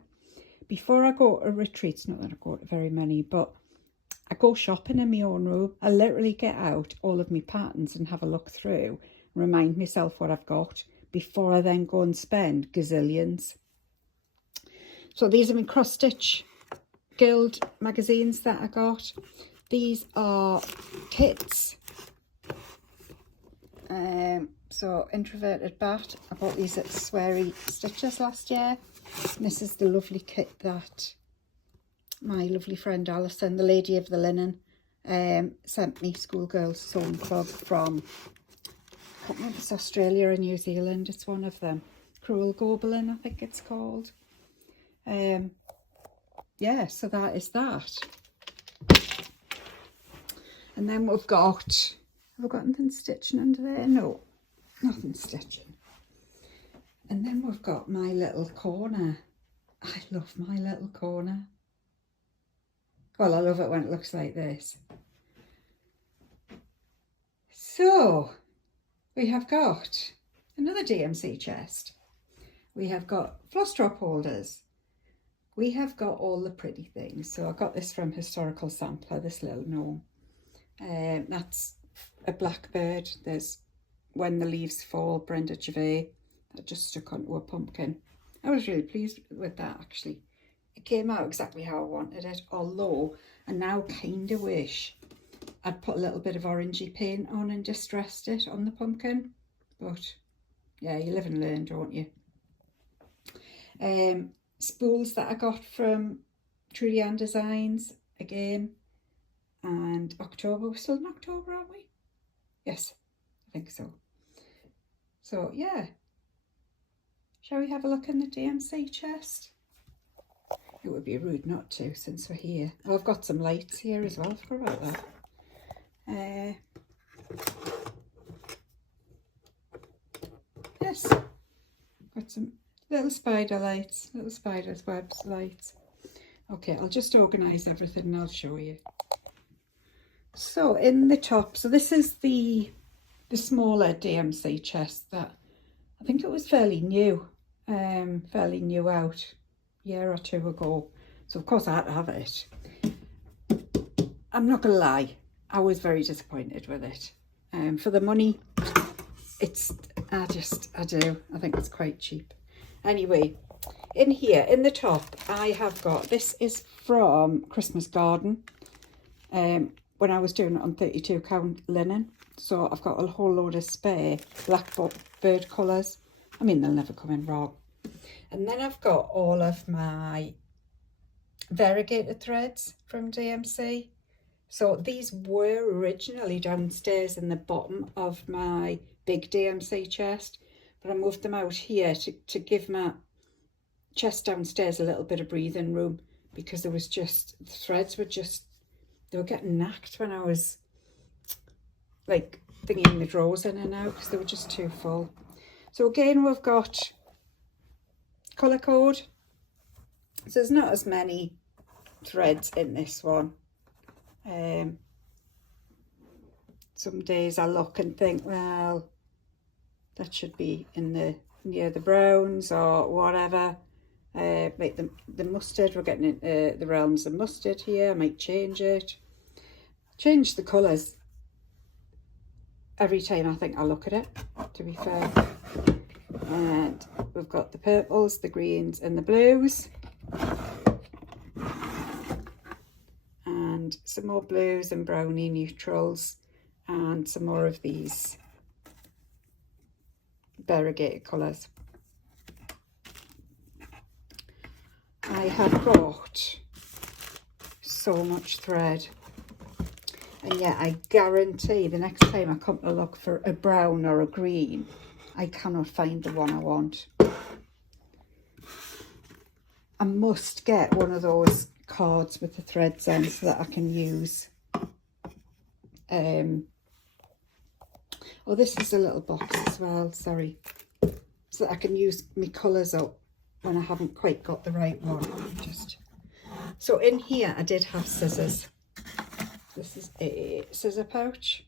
Before I go to retreats, not that I go to very many, but I go shopping in my own room. I literally get out all of my patterns and have a look through, remind myself what I've got before I then go and spend gazillions. So these are my cross stitch Guild magazines that I got. These are kits. So Introverted Bat, I bought these at Sweary Stitches last year. And this is the lovely kit that my lovely friend Alison, the lady of the linen, sent me. Schoolgirls Sewing Club from, I can't remember if it's Australia or New Zealand, it's one of them. Cruel Gobelin, I think it's called. Yeah, so that is that. And then we've got, have I got anything stitching under there? No, nothing stitching. And then we've got my little corner. I love my little corner. Well, I love it when it looks like this. So, we have got another DMC chest. We have got floss drop holders. We have got all the pretty things. So I got this from Historical Sampler, this little gnome. That's a blackbird. There's When the Leaves Fall, Brenda Gervais. That just stuck onto a pumpkin. I was really pleased with that actually. It came out exactly how I wanted it, although I now kind of wish I'd put a little bit of orangey paint on and distressed it on the pumpkin. But yeah, you live and learn, don't you? Spools that I got from Trudy Ann Designs again. And October, we're still in October, aren't we? Yes, I think so. So yeah. Shall we have a look in the DMC chest? It would be rude not to, since we're here. Oh, I've got some lights here as well, I forgot about that. Yes, got some little spider lights, little spider's webs lights. Okay, I'll just organise everything and I'll show you. So in the top, so this is the smaller DMC chest that I think it was fairly new out a year or two ago. So of course I had to have it. I'm not gonna lie, I was very disappointed with it. For the money, I think it's quite cheap. Anyway, in here, in the top, I have got, this is from Christmas Garden, when I was doing it on 32 count linen. So I've got a whole load of spare blackbird colours. I mean, they'll never come in wrong. And then I've got all of my variegated threads from DMC. So these were originally downstairs in the bottom of my big DMC chest, but I moved them out here to give my chest downstairs a little bit of breathing room, because there was just, the threads were just, they were getting knacked when I was like thinking the drawers in and out, because they were just too full. So again, we've got colour code. So there's not as many threads in this one. Some days I look and think, well, that should be in the near the browns or whatever. Like the mustard, we're getting into the realms of mustard here. I might change it. Change the colours every time I think I look at it, to be fair. And we've got the purples, the greens and the blues. And some more blues and browny neutrals, and some more of these variegated colours. I have got so much thread, and yet I guarantee the next time I come to look for a brown or a green, I cannot find the one I want. I must get one of those cards with the threads on so that I can use. Oh, this is a little box as well, sorry. So that I can use my colours up when I haven't quite got the right one. So in here I did have scissors. This is a scissor pouch.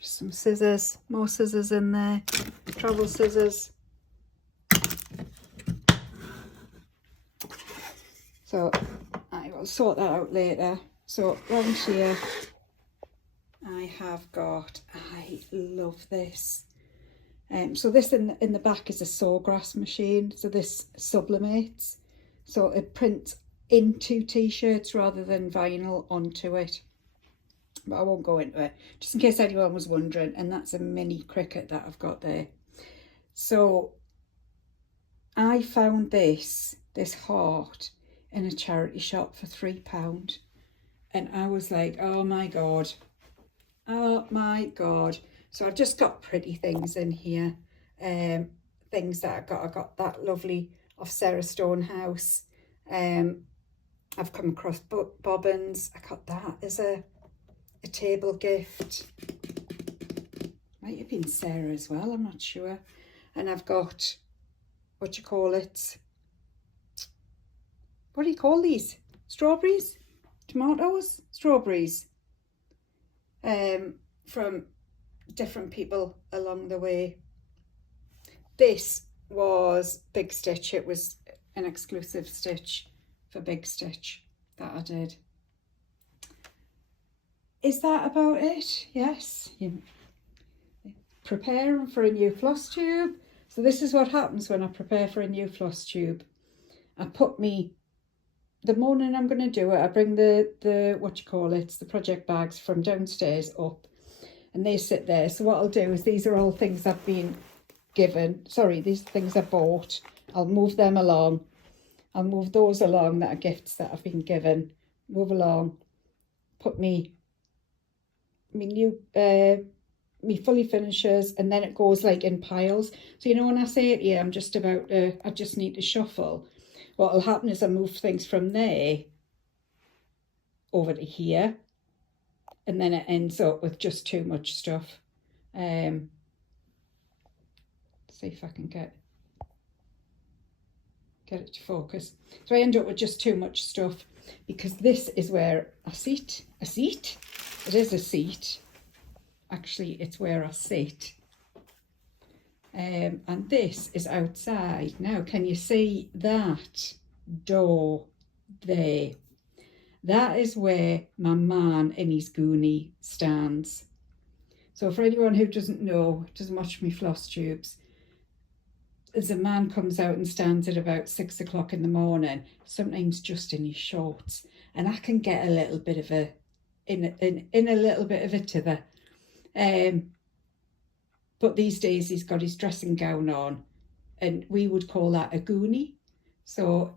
Some scissors, more scissors in there, travel scissors. So I will sort that out later. So round here I have got, I love this. So this in the back is a sawgrass machine. So this sublimates. So it prints into t-shirts rather than vinyl onto it. But I won't go into it, just in case anyone was wondering. And that's a mini cricket that I've got there. So I found this heart in a charity shop for £3, and I was like, oh my god, oh my god. So I've just got pretty things in here, things that I got that lovely off Sarah Stonehouse. I've come across bobbins. I got that as a table gift. Might have been Sarah as well, I'm not sure. And I've got, what do you call it? What do you call these? Strawberries? Tomatoes? Strawberries. From different people along the way. This was Big Stitch. It was an exclusive stitch for Big Stitch that I did. Is that about it? Yes. Preparing for a new floss tube. So this is what happens when I prepare for a new floss tube. I put the morning I'm going to do it, I bring the what you call it, the project bags from downstairs up, and they sit there. So what I'll do is, these are all things I've been given. Sorry, these things I bought. I'll move them along. I'll move those along that are gifts that I've been given. Move along. Put me new me fully finishes, and then it goes like in piles. So you know, when I say it here, I'm just about to, I just need to shuffle. What will happen is I move things from there over to here, and then it ends up with just too much stuff. See if I can get it to focus. So I end up with just too much stuff, because this is where I sit. It is a seat. Actually, it's where I sit. And this is outside. Now, can you see that door there? That is where my man in his goonie stands. So for anyone who doesn't know, doesn't watch me Flosstubes, as a man comes out and stands at about 6 o'clock in the morning, sometimes just in his shorts, and I can get a little bit of a in a little bit of a tither. But these days he's got his dressing gown on, and we would call that a goonie. So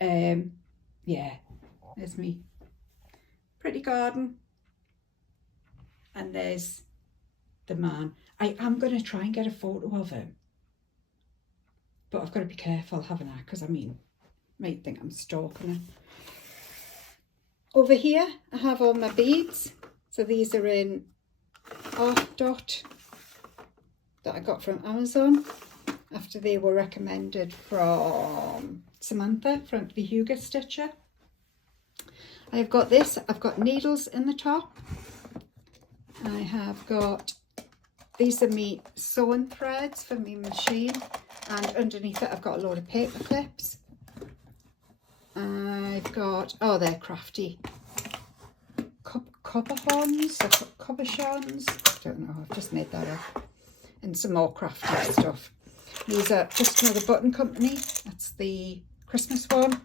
yeah, there's me pretty garden, and there's the man. I am going to try and get a photo of him, but I've got to be careful, haven't I? Because I mean, might think I'm stalking her. Over here I have all my beads. So these are in Art Dot that I got from Amazon after they were recommended from Samantha from the Hugo Stitcher. I've got this, I've got needles in the top. I have got, these are me sewing threads for my machine, and underneath it I've got a load of paper clips. I've got, oh, they're crafty cabochons, cabochons, I don't know, I've just made that up, and some more crafty stuff. These are just another button company, that's the Christmas one,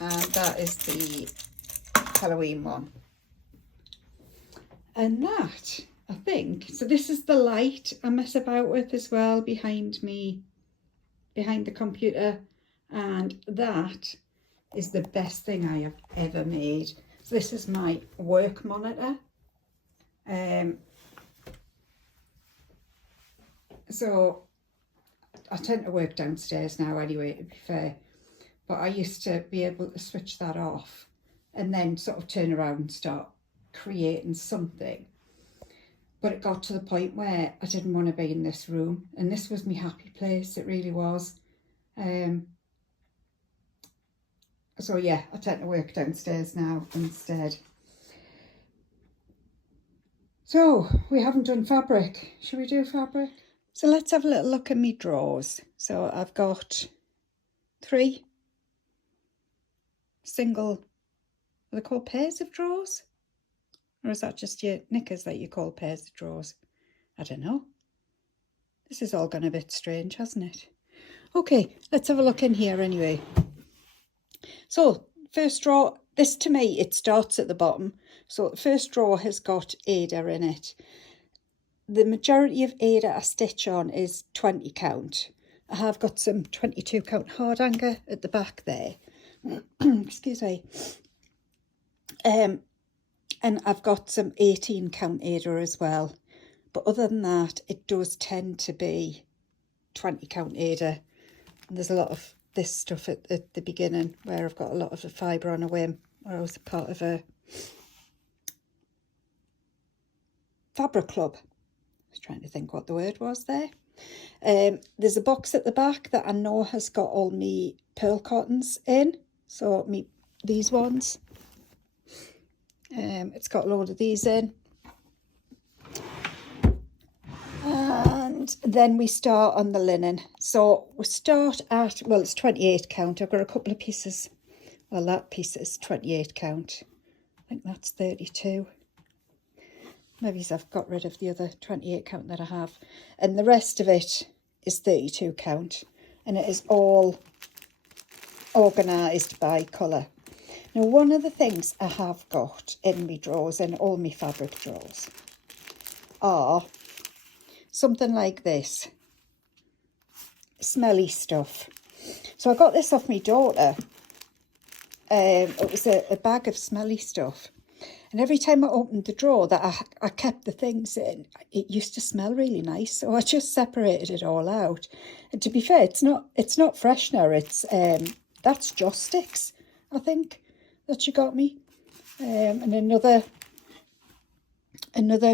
and that is the Halloween one. And that, I think, so this is the light I mess about with as well behind me, behind the computer, and that is the best thing I have ever made. So this is my work monitor. So I tend to work downstairs now anyway, to be fair, but I used to be able to switch that off and then sort of turn around and start creating something. But it got to the point where I didn't want to be in this room, and this was my happy place, it really was. So yeah, I tend to work downstairs now instead. So we haven't done fabric. Should we do fabric? So let's have a little look at my drawers. So I've got 3 single, are they called pairs of drawers? Or is that just your knickers that you call pairs of drawers? I don't know. This is all gone a bit strange, hasn't it? Okay, let's have a look in here anyway. So first drawer, this to me, it starts at the bottom. So the first drawer has got Ada in it. The majority of Ada I stitch on is 20 count. I have got some 22 count hard anchor at the back there. Excuse me. And I've got some 18 count Ada as well. But other than that, it does tend to be 20 count Ada. And there's a lot of this stuff at the beginning where I've got a lot of the fibre on a whim, where I was a part of a fabric club. I was trying to think what the word was there. There's a box at the back that I know has got all me pearl cottons in. So these ones. It's got a load of these in. And then we start on the linen. So we start at, well, it's 28 count. I've got a couple of pieces. Well, that piece is 28 count. I think that's 32. Maybe I've got rid of the other 28 count that I have. And the rest of it is 32 count. And it is all organised by colour. Now, one of the things I have got in my drawers, in all my fabric drawers, are something like this. Smelly stuff. So I got this off my daughter. It was a bag of smelly stuff. And every time I opened the drawer that I kept the things in, it used to smell really nice. So I just separated it all out. And to be fair, it's not freshener. It's that's Joss sticks, I think, that she got me. And another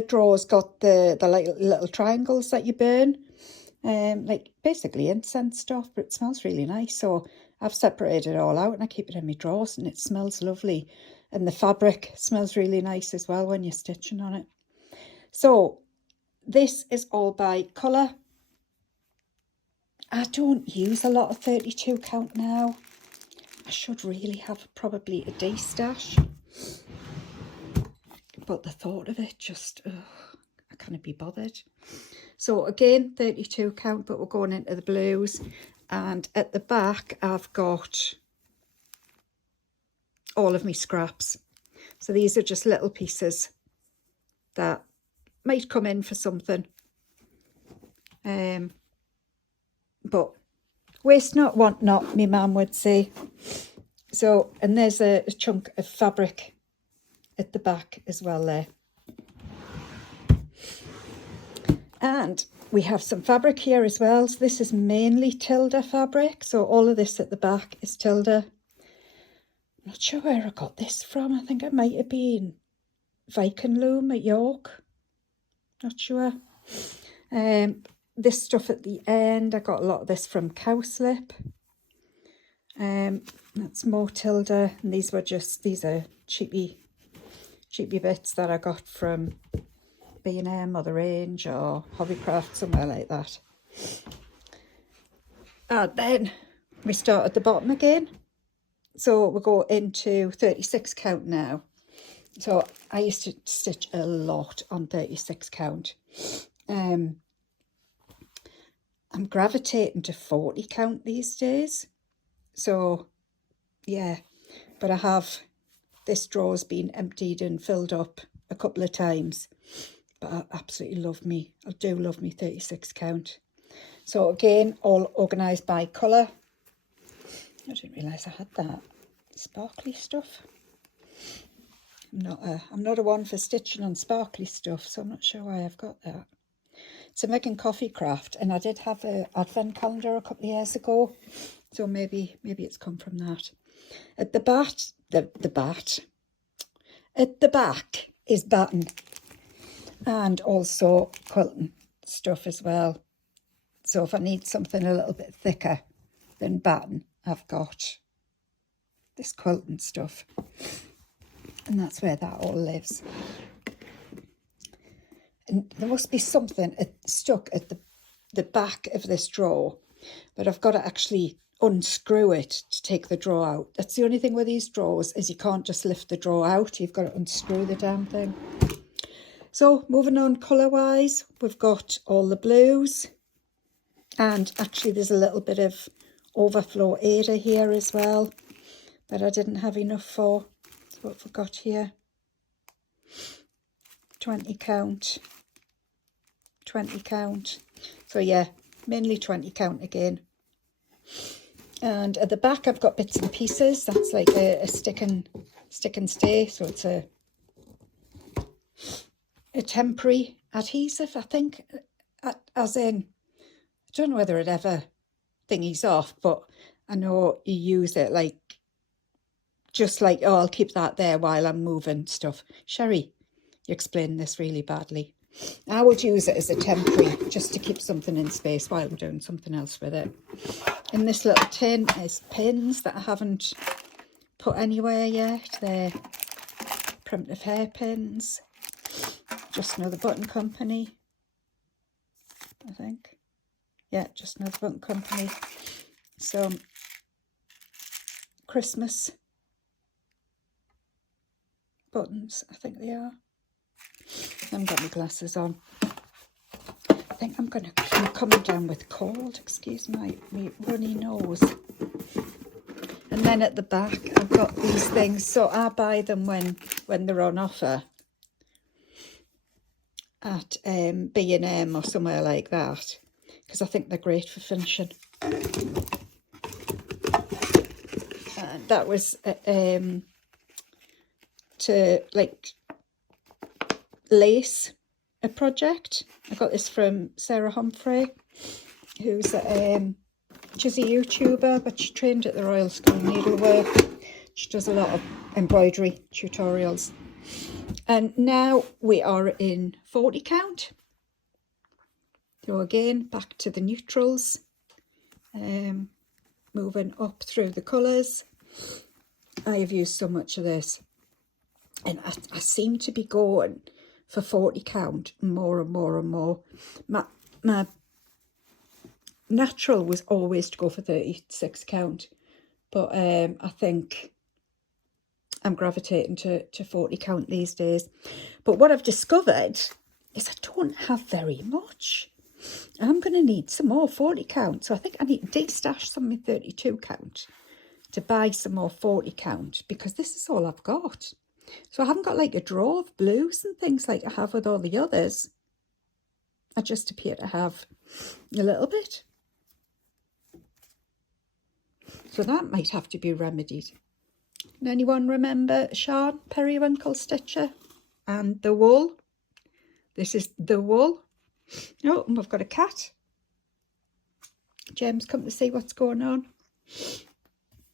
drawer's got the like little triangles that you burn. Like basically incense stuff, but it smells really nice. So I've separated it all out and I keep it in my drawers, and it smells lovely. And the fabric smells really nice as well when you're stitching on it. So this is all by colour. I don't use a lot of 32 count now. I should really have probably a D stash. but the thought of it just, I can't be bothered. So again, 32 count, but we're going into the blues. And at the back, I've got all of my scraps. So these are just little pieces that might come in for something. But waste not, want not, my mum would say. So, and there's a chunk of fabric at the back as well there. And we have some fabric here as well. So this is mainly Tilda fabric. So all of this at the back is Tilda. I'm not sure where I got this from. I think it might have been Viking Loom at York. Not sure. This stuff at the end, I got a lot of this from Cowslip. That's more Tilda. And these are cheapy bits that I got from B&M or The Range or Hobbycraft, somewhere like that. And then we start at the bottom again. So we go into 36 count now. So I used to stitch a lot on 36 count. I'm gravitating to 40 count these days. So yeah, but I have, this drawer's been emptied and filled up a couple of times. But I absolutely love me. I do love me 36 count. So again, all organised by colour. I didn't realise I had that sparkly stuff. I'm not a one for stitching on sparkly stuff, so I'm not sure why I've got that. It's a Megan Coffee Craft, and I did have an advent calendar a couple of years ago, so maybe it's come from that. At the back is batten, and also quilting stuff as well. So if I need something a little bit thicker than batten, I've got this quilting stuff, and that's where that all lives. And there must be something stuck at the back of this drawer, but I've got to actually unscrew it to take the drawer out. That's the only thing with these drawers, is you can't just lift the drawer out, you've got to unscrew the damn thing. So moving on colour wise, we've got all the blues, and actually there's a little bit of overflow Ada here as well that I didn't have enough for. So what have we got here? 20 count, 20 count. So yeah, mainly 20 count again. And at the back I've got bits and pieces. That's like a stick and stay. So it's a temporary adhesive, I think. As in, I don't know whether it ever thingies off, but I know you use it like, just like, oh, I'll keep that there while I'm moving stuff. Sherry, you explained this really badly. I would use it as a temporary, just to keep something in space while I'm doing something else with it. In this little tin is pins that I haven't put anywhere yet. They're primitive hairpins. Just Another Button Company, I think. Yeah, Just Another Button Company. Some Christmas buttons, I think they are. I haven't got my glasses on. I think I'm coming down with cold, excuse my runny nose. And then at the back I've got these things, so I buy them when they're on offer at B&M or somewhere like that, because I think they're great for finishing. And that was to like lace a project. I got this from Sarah Humphrey, who's she's a YouTuber, but she trained at the Royal School of Needlework. She does a lot of embroidery tutorials. And now we are in 40 count. So again, back to the neutrals, moving up through the colours. I have used so much of this, and I seem to be going for 40 count more and more and more. My natural was always to go for 36 count, but I think I'm gravitating to 40 count these days. But what I've discovered is I don't have very much. I'm going to need some more 40 count. So I think I need to de-stash some of my 32 count to buy some more 40 count, because this is all I've got. So I haven't got like a drawer of blues and things like I have with all the others. I just appear to have a little bit. So that might have to be remedied. Can anyone remember Sean, Periwinkle Stitcher, and the wool? This is the wool. Oh, and we've got a cat. James, come to see what's going on.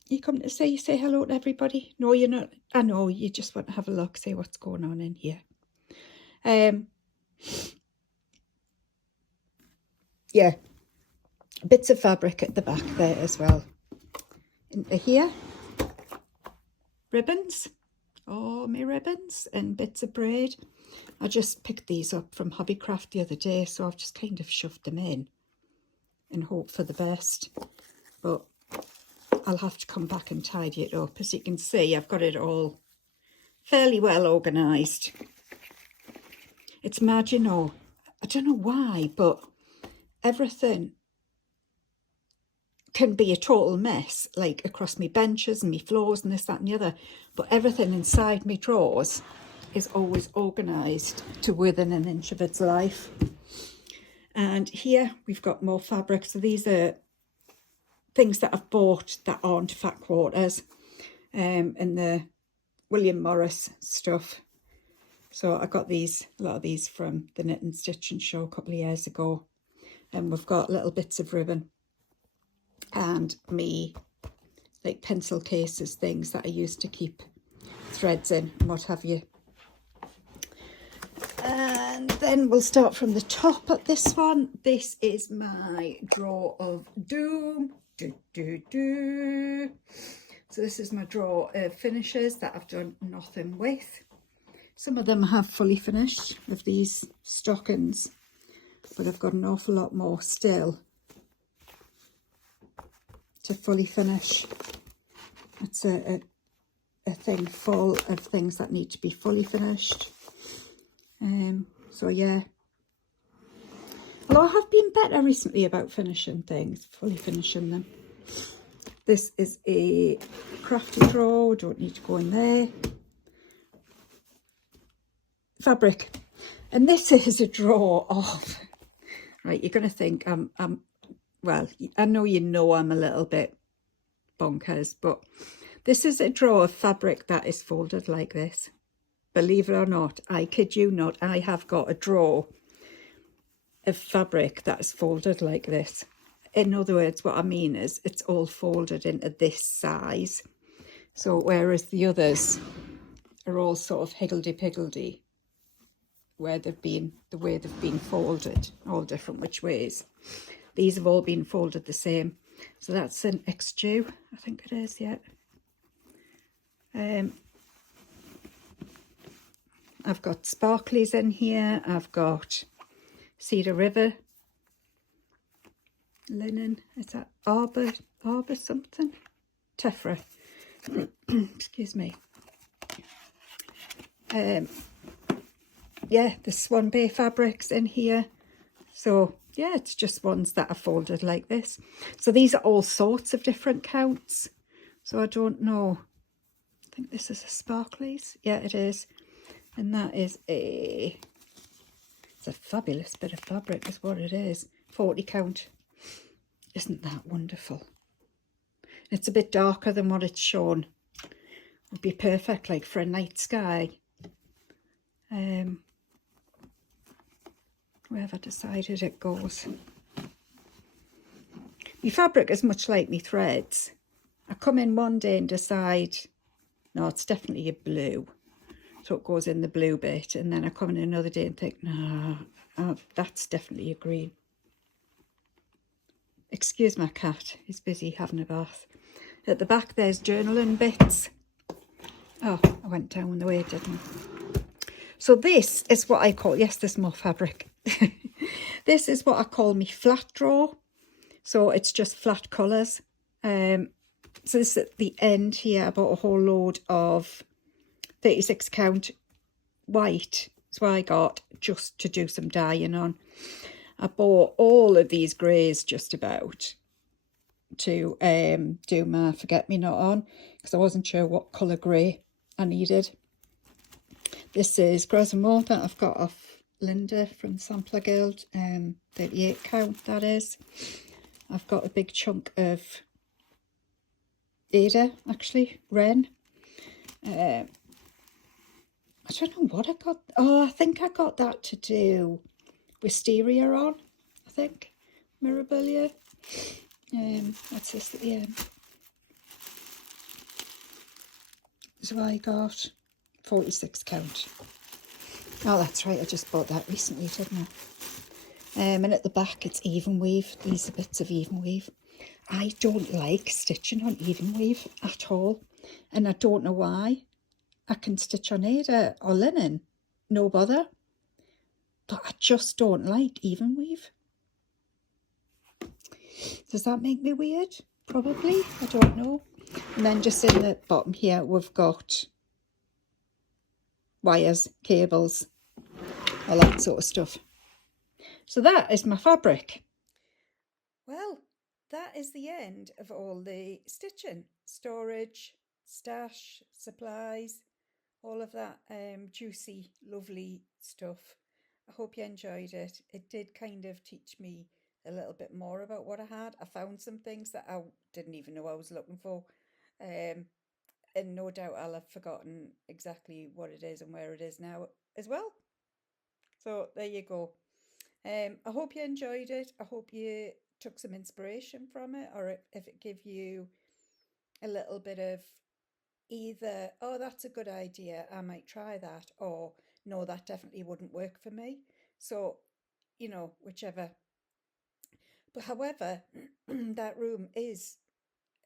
You come to say hello to everybody? No, you're not. I know, you just want to have a look, see what's going on in here. Yeah, bits of fabric at the back there as well. Into here, ribbons. Oh, my ribbons and bits of braid. I just picked these up from Hobbycraft the other day, so I've just kind of shoved them in and hope for the best. But I'll have to come back and tidy it up. As you can see, I've got it all fairly well organised. It's mad, you know. I don't know why, but everything can be a total mess, like across my benches and my floors and this, that and the other. But everything inside my drawers is always organised to within an inch of its life. And here we've got more fabric. So these are things that I've bought that aren't fat quarters, and the William Morris stuff. So I got these, a lot of these from the Knit and Stitch and Show a couple of years ago. And we've got little bits of ribbon and me like pencil cases, things that I used to keep threads in and what have you. And then we'll start from the top at this one. This is my drawer of doom. So this is my drawer of finishes that I've done nothing with. Some of them have fully finished with these stockings, but I've got an awful lot more still to fully finish. It's a thing full of things that need to be fully finished. So yeah, although I have been better recently about finishing things, fully finishing them. This is a crafty drawer, don't need to go in there. Fabric, and this is a drawer of, right, you're going to think well, I know I'm a little bit bonkers, but this is a drawer of fabric that is folded like this. Believe it or not, I kid you not, I have got a drawer of fabric that is folded like this. In other words, what I mean is it's all folded into this size. So whereas the others are all sort of higgledy-piggledy, where they've been, the way they've been folded, all different which ways. These have all been folded the same. So that's an X-Dew, I think it is, yeah. I've got sparklies in here. I've got Cedar River linen. Is that Arbor something? Tephra. Excuse me. Yeah, the Swan Bay fabrics in here. So yeah, it's just ones that are folded like this. So these are all sorts of different counts. So I don't know. I think this is a sparklies. Yeah, it is. And that is it's a fabulous bit of fabric is what it is. 40 count. Isn't that wonderful? It's a bit darker than what it's shown. Would be perfect like for a night sky. Where have I decided it goes? My fabric is much like my threads. I come in one day and decide, no, it's definitely a blue. So it goes in the blue bit, and then I come in another day and think, no, that's definitely a green. Excuse my cat, he's busy having a bath. At the back there's journaling bits. Oh, I went down the way, didn't I? So this is what I call, yes, there's more fabric. This is what I call my flat drawer. So it's just flat colours. So this at the end here, I bought a whole load of 36 count white. That's what I got just to do some dyeing on. I bought all of these greys just about to do my forget-me-not on, because I wasn't sure what colour grey I needed. This is Gresamo that I've got off Linda from Sampler Guild, 38 count that is. I've got a big chunk of Ada, actually, Wren. I don't know what I got. Oh, I think I got that to do Wisteria on, I think. Mirabilia. What's this at the end? So I got 46 count. Oh, that's right, I just bought that recently, didn't I? And at the back it's even weave. These are bits of even weave. I don't like stitching on even weave at all, and I don't know why. I can stitch on Ada or linen, no bother, but I just don't like even weave. Does that make me weird? Probably, I don't know. And then just in the bottom here we've got wires, cables, all that sort of stuff. So that is my fabric. Well, that is the end of all the stitching, storage, stash, supplies, all of that juicy, lovely stuff. I hope you enjoyed it. It did kind of teach me a little bit more about what I had. I found some things that I didn't even know I was looking for. And no doubt I'll have forgotten exactly what it is and where it is now as well. So there you go. I hope you enjoyed it. I hope you took some inspiration from it, or if it gave you a little bit of either, oh, that's a good idea, I might try that, or no, that definitely wouldn't work for me. So, you know, whichever. But however, that room is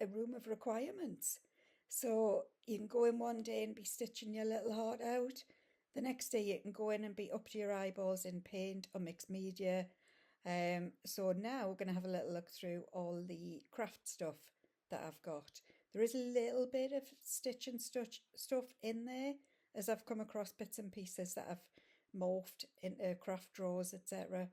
a room of requirements. So you can go in one day and be stitching your little heart out. The next day you can go in and be up to your eyeballs in paint or mixed media. So now we're going to have a little look through all the craft stuff that I've got. There is a little bit of stitch and stuff in there, as I've come across bits and pieces that I've morphed into craft drawers, etc.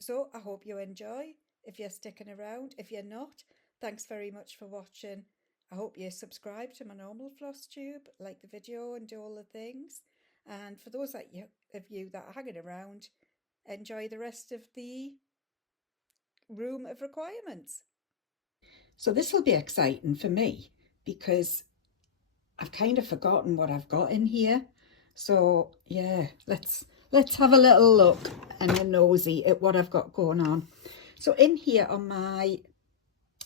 So I hope you enjoy. If you're sticking around, if you're not, thanks very much for watching. I hope you subscribe to my normal Flosstube, like the video and do all the things. And for those of you that are hanging around, enjoy the rest of the room of requirements. So this will be exciting for me because I've kind of forgotten what I've got in here. So yeah, let's have a little look and a nosy at what I've got going on. So in here are my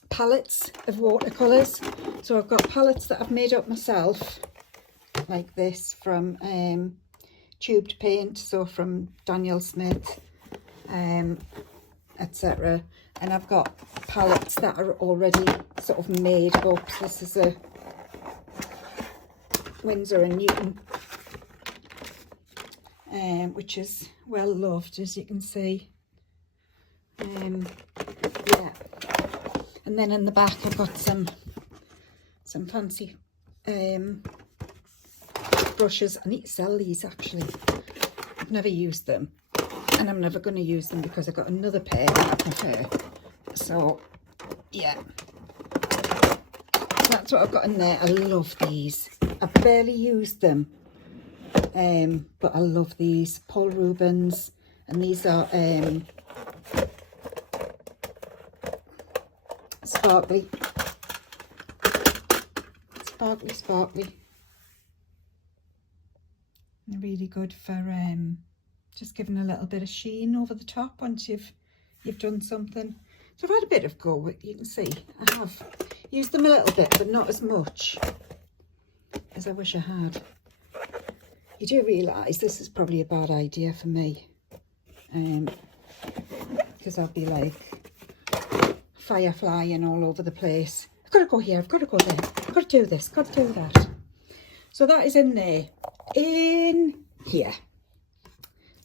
palettes of watercolours. So I've got palettes that I've made up myself, like this, from tubed paint, so from Daniel Smith, etc. And I've got palettes that are already sort of made up. This is a Winsor & Newton, which is well loved, as you can see. Yeah. And then in the back I've got some fancy brushes. I need to sell these actually. I've never used them, and I'm never going to use them because I've got another pair that I prefer. So yeah, that's what I've got in there. I love these. I barely used them, but I love these Paul Rubens, and these are sparkly. They're really good for just giving a little bit of sheen over the top once you've done something. So I've had a bit of go. You can see I have used them a little bit, but not as much as I wish I had. You do realise this is probably a bad idea for me, because I'll be like fireflying all over the place. I've got to go here, I've got to go there, I've got to do this, got to do that. So that is in there. In here,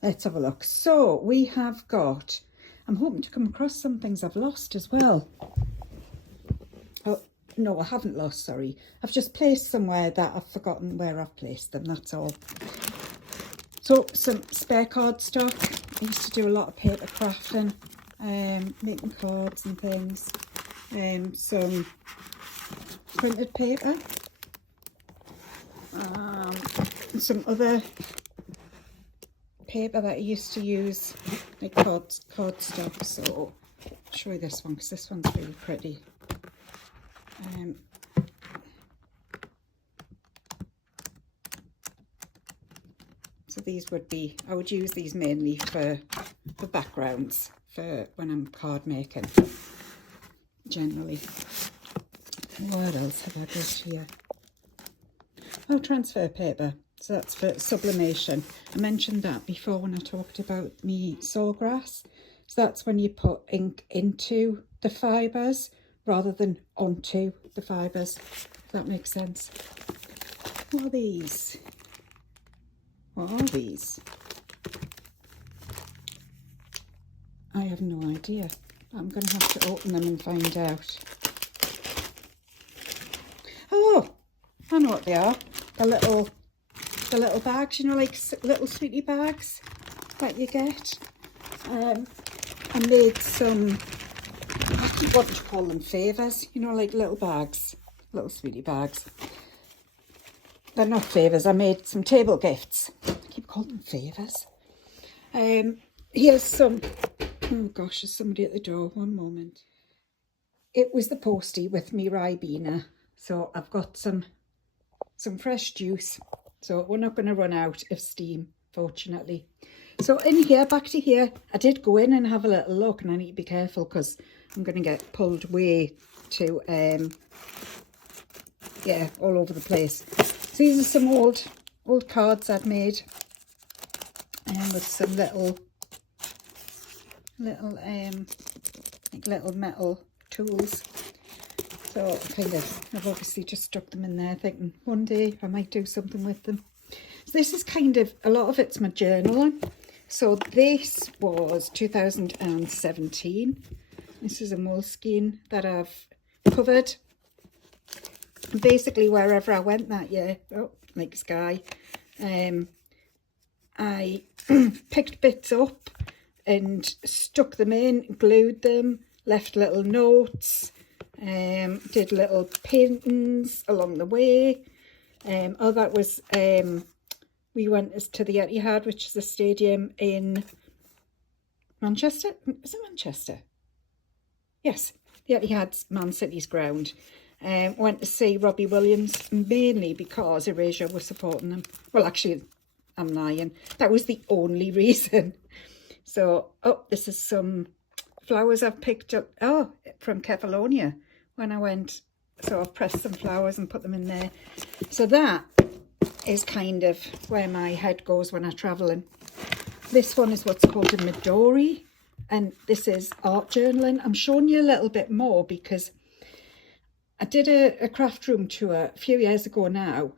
let's have a look. So we have got, I'm hoping to come across some things I've lost as well. Oh, no, I haven't lost, sorry. I've just placed somewhere that I've forgotten where I've placed them, that's all. So some spare card stock. I used to do a lot of paper crafting, making cards and things. Some printed paper. And some other paper that I used to use, like card stock. So I'll show you this one because this one's really pretty. So these would be, I would use these mainly for backgrounds for when I'm card making, generally. What else have I got here? Oh, transfer paper. So that's for sublimation. I mentioned that before when I talked about me sawgrass. So that's when you put ink into the fibres rather than onto the fibres. If that makes sense. What are these? What are these? I have no idea. I'm going to have to open them and find out. Oh, I know what they are. The little bags, you know, like little sweetie bags that you get. I made some, I keep wanting to call them favours, you know, like little bags, little sweetie bags. They're not favours, I made some table gifts. I keep calling them favours. Here's some, oh gosh, there's somebody at the door, one moment. It was the postie with me Ribena. So I've got some fresh juice. So we're not going to run out of steam, fortunately. So in here, back to here, I did go in and have a little look, and I need to be careful because I'm going to get pulled way to, yeah, all over the place. So these are some old cards I'd made, and with some little metal tools. So kind of, I've obviously just stuck them in there thinking one day I might do something with them. So this is kind of, a lot of it's my journaling. So this was 2017. This is a moleskin that I've covered. Basically wherever I went that year, oh, like Sky, I picked bits up and stuck them in, glued them, left little notes, did little paintings along the way. Oh, that was, we went to the Etihad, which is a stadium in Manchester. Is it Manchester? Yes, the Etihad's Man City's ground. Went to see Robbie Williams, mainly because Erasure was supporting them. Well, actually, I'm lying. That was the only reason. So, oh, this is some flowers I've picked up, oh, from Kefalonia when I went. So I've pressed some flowers and put them in there. So that is kind of where my head goes when I'm travelling. This one is what's called a Midori, and this is art journaling. I'm showing you a little bit more because I did a craft room tour a few years ago now,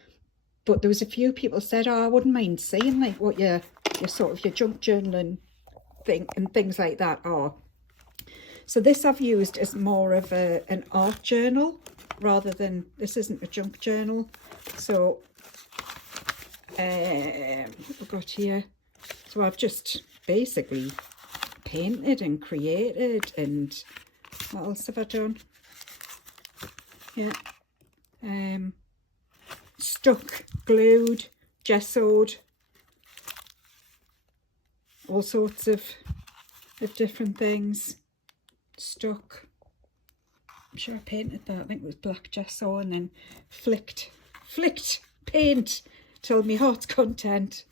but there was a few people said, oh, I wouldn't mind seeing like what your sort of your junk journaling thing and things like that are. So this I've used as more of an art journal rather than, this isn't a junk journal. So what we've got here, so I've just basically painted and created, and what else have I done? Yeah, stuck, glued, gessoed, all sorts of different things. Stuck, I'm sure I painted that, I think it was black gesso, and then flicked paint till my heart's content.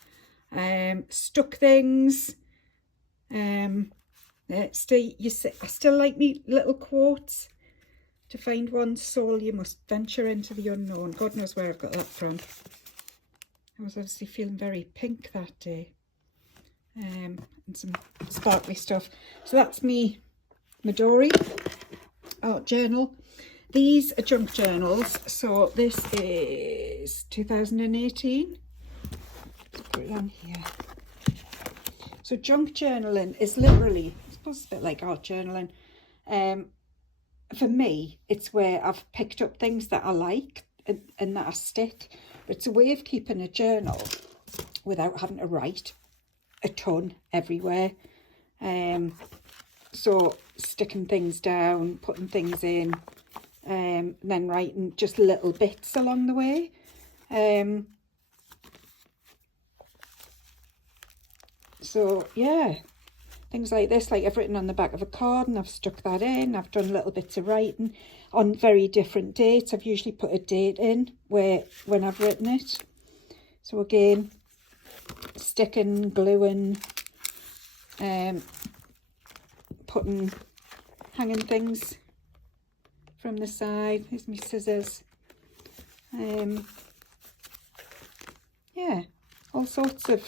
Stuck things. Yeah, I still like me little quotes. To find one's soul, you must venture into the unknown. God knows where I've got that from. I was obviously feeling very pink that day. And some sparkly stuff. So that's me Midori art journal. These are junk journals. So this is 2018. Put it on here. So junk journaling is literally, I suppose it's a bit like art journaling. for me, it's where I've picked up things that I like and that I stick. But it's a way of keeping a journal without having to write a ton everywhere. So sticking things down, putting things in, then writing just little bits along the way. So yeah, things like this, like I've written on the back of a card and I've stuck that in. I've done little bits of writing on very different dates. I've usually put a date in when I've written it. So again, sticking, gluing, hanging things from the side. Here's my scissors. Yeah, all sorts of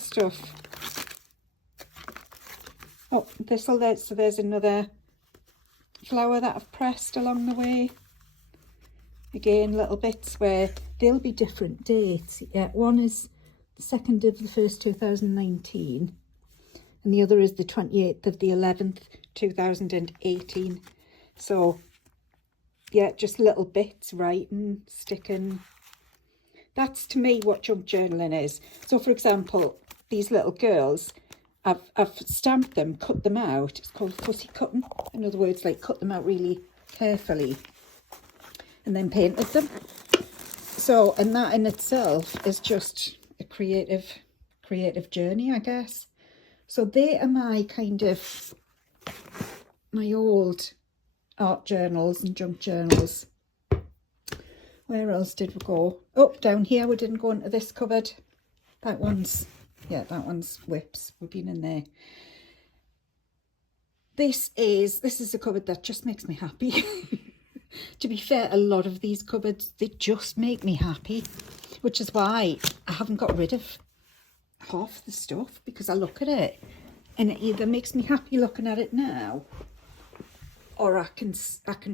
stuff. Oh, so there's another flower that I've pressed along the way. Again, little bits where there'll be different dates. Yeah, one is the 2nd of the 1st, 2019, and the other is the 28th of the 11th, 2018. So yeah, just little bits, writing, sticking. That's to me what junk journaling is. So for example, these little girls, I've stamped them, cut them out. It's called fussy cutting. In other words, like cut them out really carefully and then painted them. So, and that in itself is just a creative journey, I guess. So they are my my old art journals and junk journals. Where else did we go? Oh, down here we didn't go into this cupboard. That one's whips. We've been in there. This is a cupboard that just makes me happy. To be fair, a lot of these cupboards, they just make me happy, which is why I haven't got rid of half the stuff, because I look at it and it either makes me happy looking at it now, or I can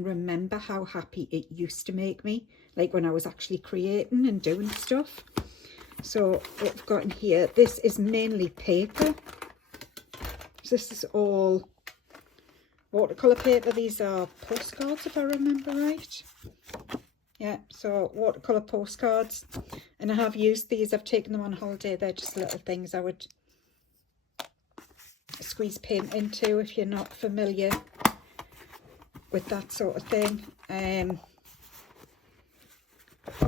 remember how happy it used to make me, like when I was actually creating and doing stuff. So what I've got in here, this is mainly paper. So this is all watercolour paper. These are postcards, if I remember right. Yeah, so watercolour postcards. And I have used these. I've taken them on holiday. They're just little things I would squeeze paint into if you're not familiar with that sort of thing.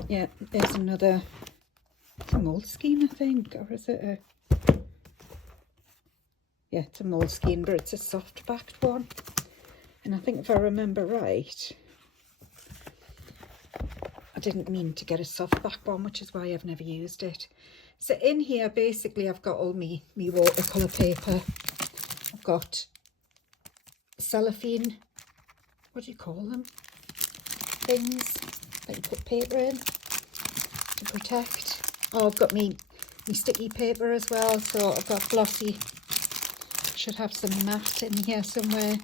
Yeah, there's another, it's a Moleskine, I think, or is it a, yeah, it's a Moleskine, but it's a soft backed one. And I think if I remember right, I didn't mean to get a soft back one, which is why I've never used it. So in here, basically, I've got all me watercolour paper. I've got cellophane, what do you call them? Things that you put paper in to protect. Oh, I've got me sticky paper as well. So I've got glossy. Should have some matte in here somewhere.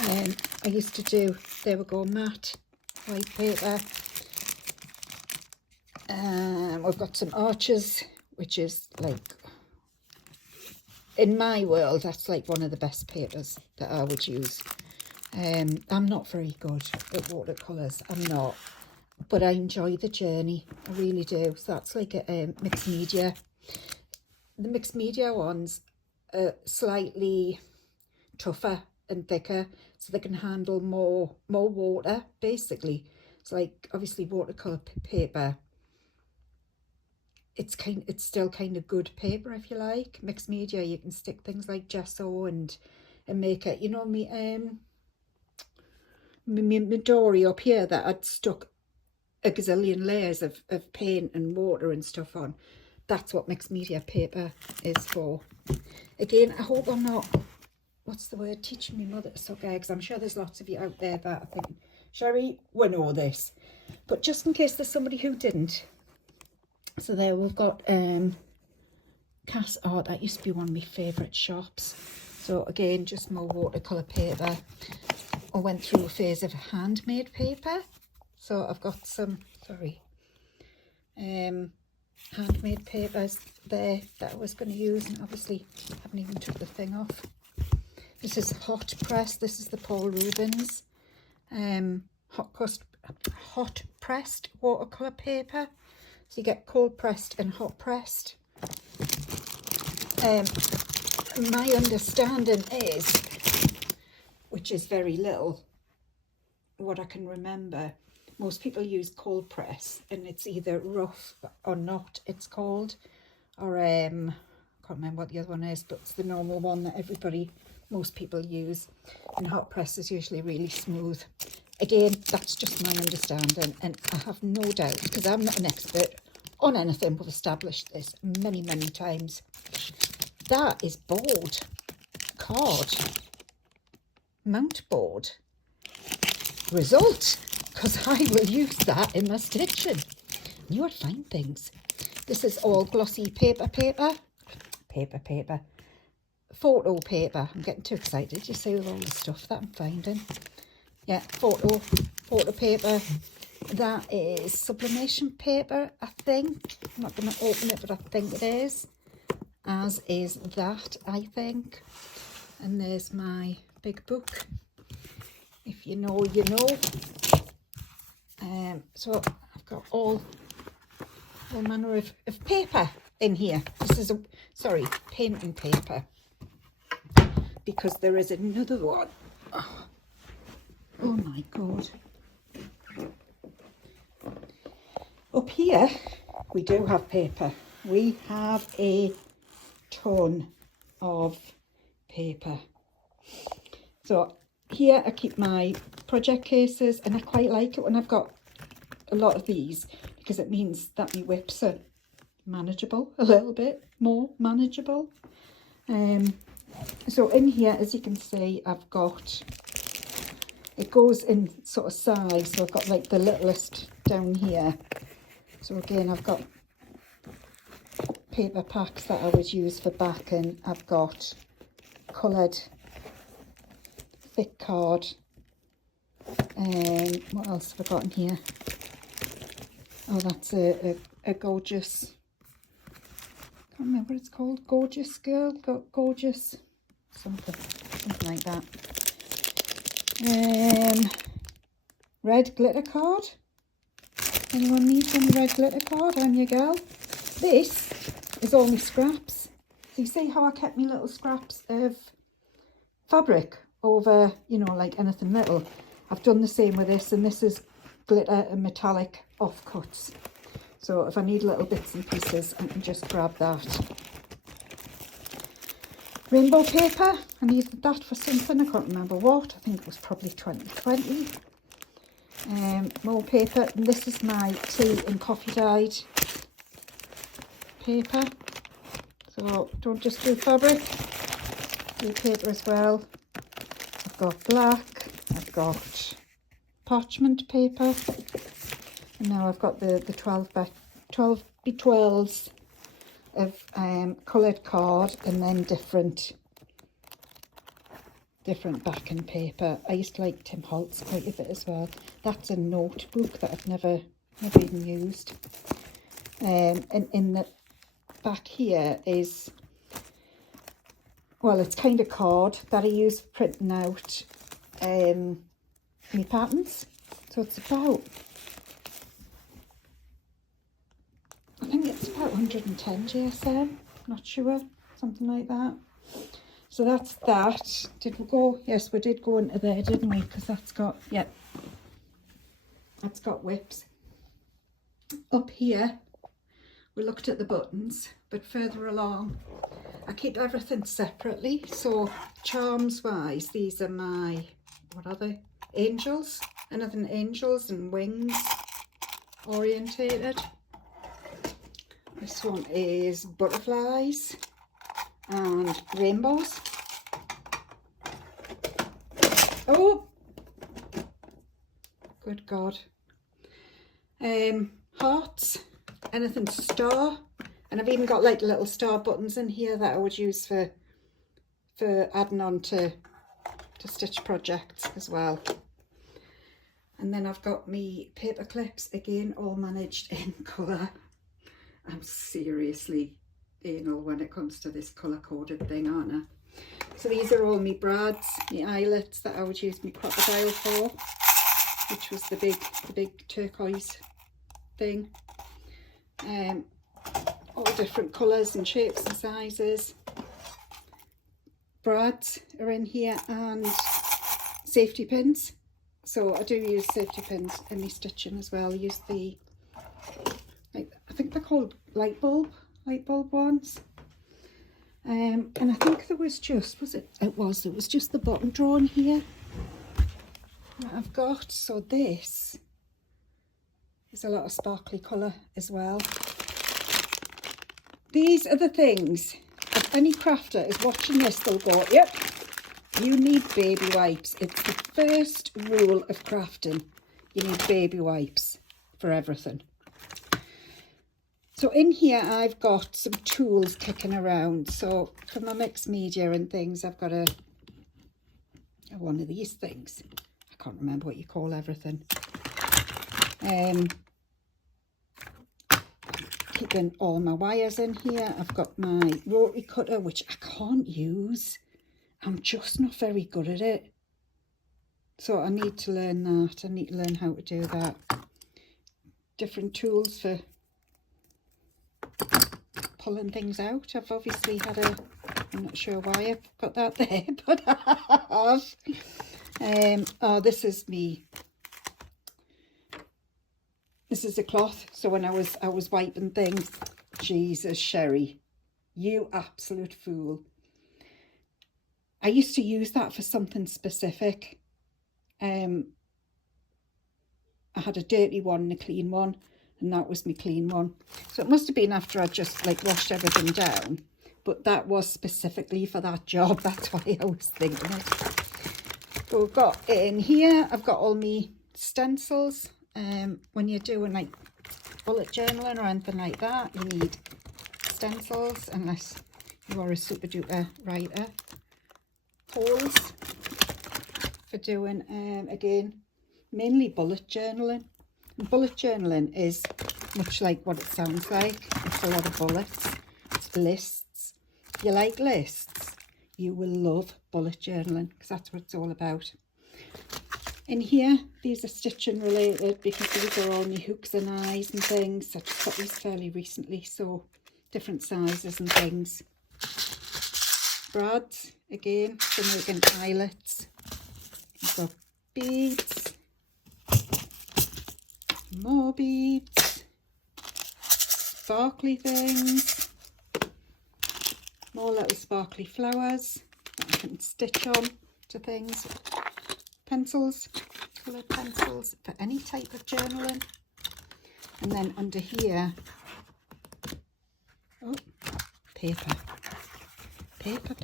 I used to do, there we go, matte white paper. We've got some Arches, which is like, in my world, that's like one of the best papers that I would use. I'm not very good at watercolours, I'm not, but I enjoy the journey, I really do. So that's like a mixed media. The mixed media ones are slightly tougher and thicker, so they can handle more water, basically. It's like, obviously, watercolour paper, it's still kind of good paper, if you like. Mixed media, you can stick things like gesso and make it, you know, my dory up here that I'd stuck a gazillion layers of paint and water and stuff on. That's what mixed media paper is for. Again, I hope I'm not, what's the word, teaching me mother to suck eggs. I'm sure there's lots of you out there that I think, Sherry, we know this. But just in case there's somebody who didn't. So there we've got Cass Art. That used to be one of my favourite shops. So again, just more watercolour paper. I went through a phase of handmade paper. So I've got some, handmade papers there that I was going to use, and obviously I haven't even took the thing off. This is hot press. This is the Paul Rubens hot pressed watercolour paper. So you get cold pressed and hot pressed. My understanding is, which is very little, what I can remember, most people use cold press, and it's either rough or not, it's called, or I can't remember what the other one is, but it's the normal one that most people use, and hot press is usually really smooth. Again, that's just my understanding, and I have no doubt, because I'm not an expert on anything, we've established this many times. That is board, card, mount board, result, because I will use that in my stitching. You will find things. This is all glossy paper, photo paper. I'm getting too excited, you see, with all the stuff that I'm finding. Yeah, photo paper. That is sublimation paper, I think. I'm not going to open it, but I think it is. As is that, I think. And there's my big book. If you know, you know. So I've got all manner of paper in here. This is painting paper. Because there is another one. Oh my God. Up here, we do have paper. We have a ton of paper. So here I keep my project cases, and I quite like it when I've got a lot of these, because it means that my whips are manageable, a little bit more manageable. So in here, as you can see, I've got, it goes in sort of size, so I've got like the littlest down here. So again, I've got paper packs that I would use for backing. I've got coloured thick card. What else have I got in here? Oh, that's a gorgeous, I can't remember what it's called, gorgeous girl, gorgeous, something like that. Red glitter card. Anyone needs any red glitter card? I'm your girl. This is all my scraps. So you see how I kept my little scraps of fabric over, you know, like anything little. I've done the same with this, and this is glitter and metallic offcuts. So if I need little bits and pieces, I can just grab that. Rainbow paper, I needed that for something, I can't remember what, I think it was probably 2020. More paper, and this is my tea and coffee dyed paper. So don't just do fabric, do paper as well. I've got black, I've got parchment paper, and now I've got the 12 by 12s of coloured card, and then different backing paper. I used to like Tim Holtz quite a bit as well. That's a notebook that I've never even used. And in the back here is, well, it's kind of card that I use for printing out my patterns. So it's about, I think it's about 110 GSM, not sure, something like that. So that's that. Did we go? Yes, we did go into there, didn't we? Because that's got, yeah, that's got whips. Up here, we looked at the buttons, but further along, I keep everything separately. So charms wise, these are my, what are they? Angels, anything angels and wings orientated. This one is butterflies and rainbows. Oh, good God. Hearts, anything star, and I've even got like little star buttons in here that I would use for adding on to stitch projects as well. And then I've got me paper clips, again all managed in colour. I'm seriously anal when it comes to this colour coded thing, aren't I? So these are all my brads, my eyelets that I would use my crocodile for, which was the big turquoise thing. All different colours and shapes and sizes. Brads are in here and safety pins. So I do use safety pins in my stitching as well. I use the, I think they're called light bulb ones. And I think there was just, it was just the bottom drawn here that I've got. So this is a lot of sparkly colour as well. These are the things, if any crafter is watching this, they'll go, yep, you need baby wipes. It's the first rule of crafting. You need baby wipes for everything. So in here I've got some tools kicking around. So for my mixed media and things, I've got one of these things. I can't remember what you call everything. Keeping all my wires in here. I've got my rotary cutter, which I can't use. I'm just not very good at it. So I need to learn that. I need to learn how to do that. Different tools for pulling things out. I've obviously had I'm not sure why I've got that there, but I have. Oh, this is a cloth. So when I was wiping things, Jesus, Sherry, you absolute fool. I used to use that for something specific. I had a dirty one and a clean one, and that was my clean one. So it must have been after I just like washed everything down, but that was specifically for that job. That's why I was thinking it. So we've got in here, I've got all my stencils. When you're doing like bullet journaling or anything like that, you need stencils unless you are a super duper writer. Holes for doing again mainly bullet journaling. And bullet journaling is much like what it sounds like. It's a lot of bullets. It's lists. If you like lists, you will love bullet journaling because that's what it's all about. In here, these are stitching related because these are all my hooks and eyes and things. I just got these fairly recently, so different sizes and things. Brads, again, for making eyelets. We've got beads, more beads, sparkly things, more little sparkly flowers that I can stitch on to things. Pencils, coloured pencils for any type of journaling. And then under here, oh, paper. Paper.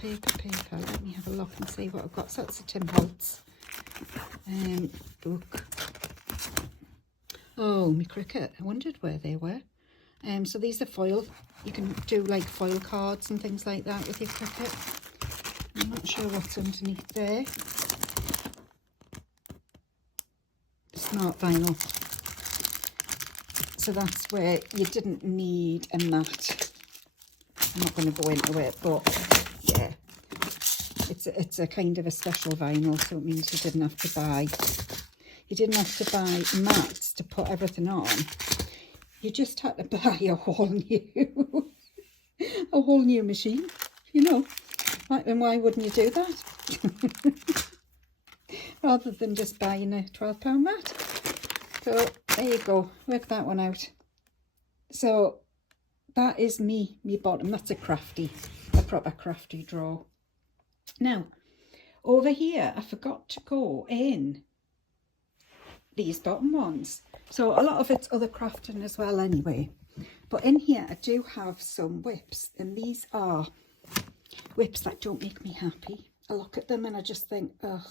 Let me have a look and see what I've got. So that's a Tim Holtz book. Oh, my cricket. I wondered where they were. So these are foil. You can do like foil cards and things like that with your cricket. I'm not sure what's underneath there. Smart vinyl. So that's where you didn't need a mat. I'm not going to go into it, but yeah, it's a kind of a special vinyl, so it means you didn't have to buy mats to put everything on. You just had to buy a whole new machine, you know. And why wouldn't you do that? Rather than just buying a £12 mat. So there you go, work that one out. So that is me bottom. That's a proper crafty drawer. Now over here I forgot to go in these bottom ones. So a lot of it's other crafting as well anyway. But in here I do have some whips, and these are whips that don't make me happy. I look at them and I just think, ugh.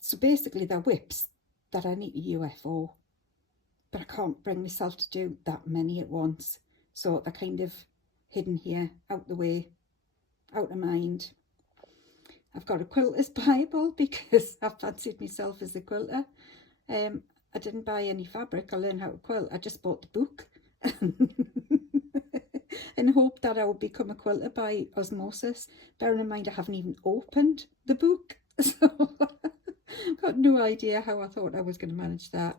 So basically they're whips that I need a UFO, but I can't bring myself to do that many at once. So they're kind of hidden here, out the way, out of mind. I've got a quilter's Bible because I fancied myself as a quilter. I didn't buy any fabric. I learned how to quilt. I just bought the book. and hope that I will become a quilter by osmosis. Bearing in mind I haven't even opened the book, so I've got no idea how I thought I was going to manage that.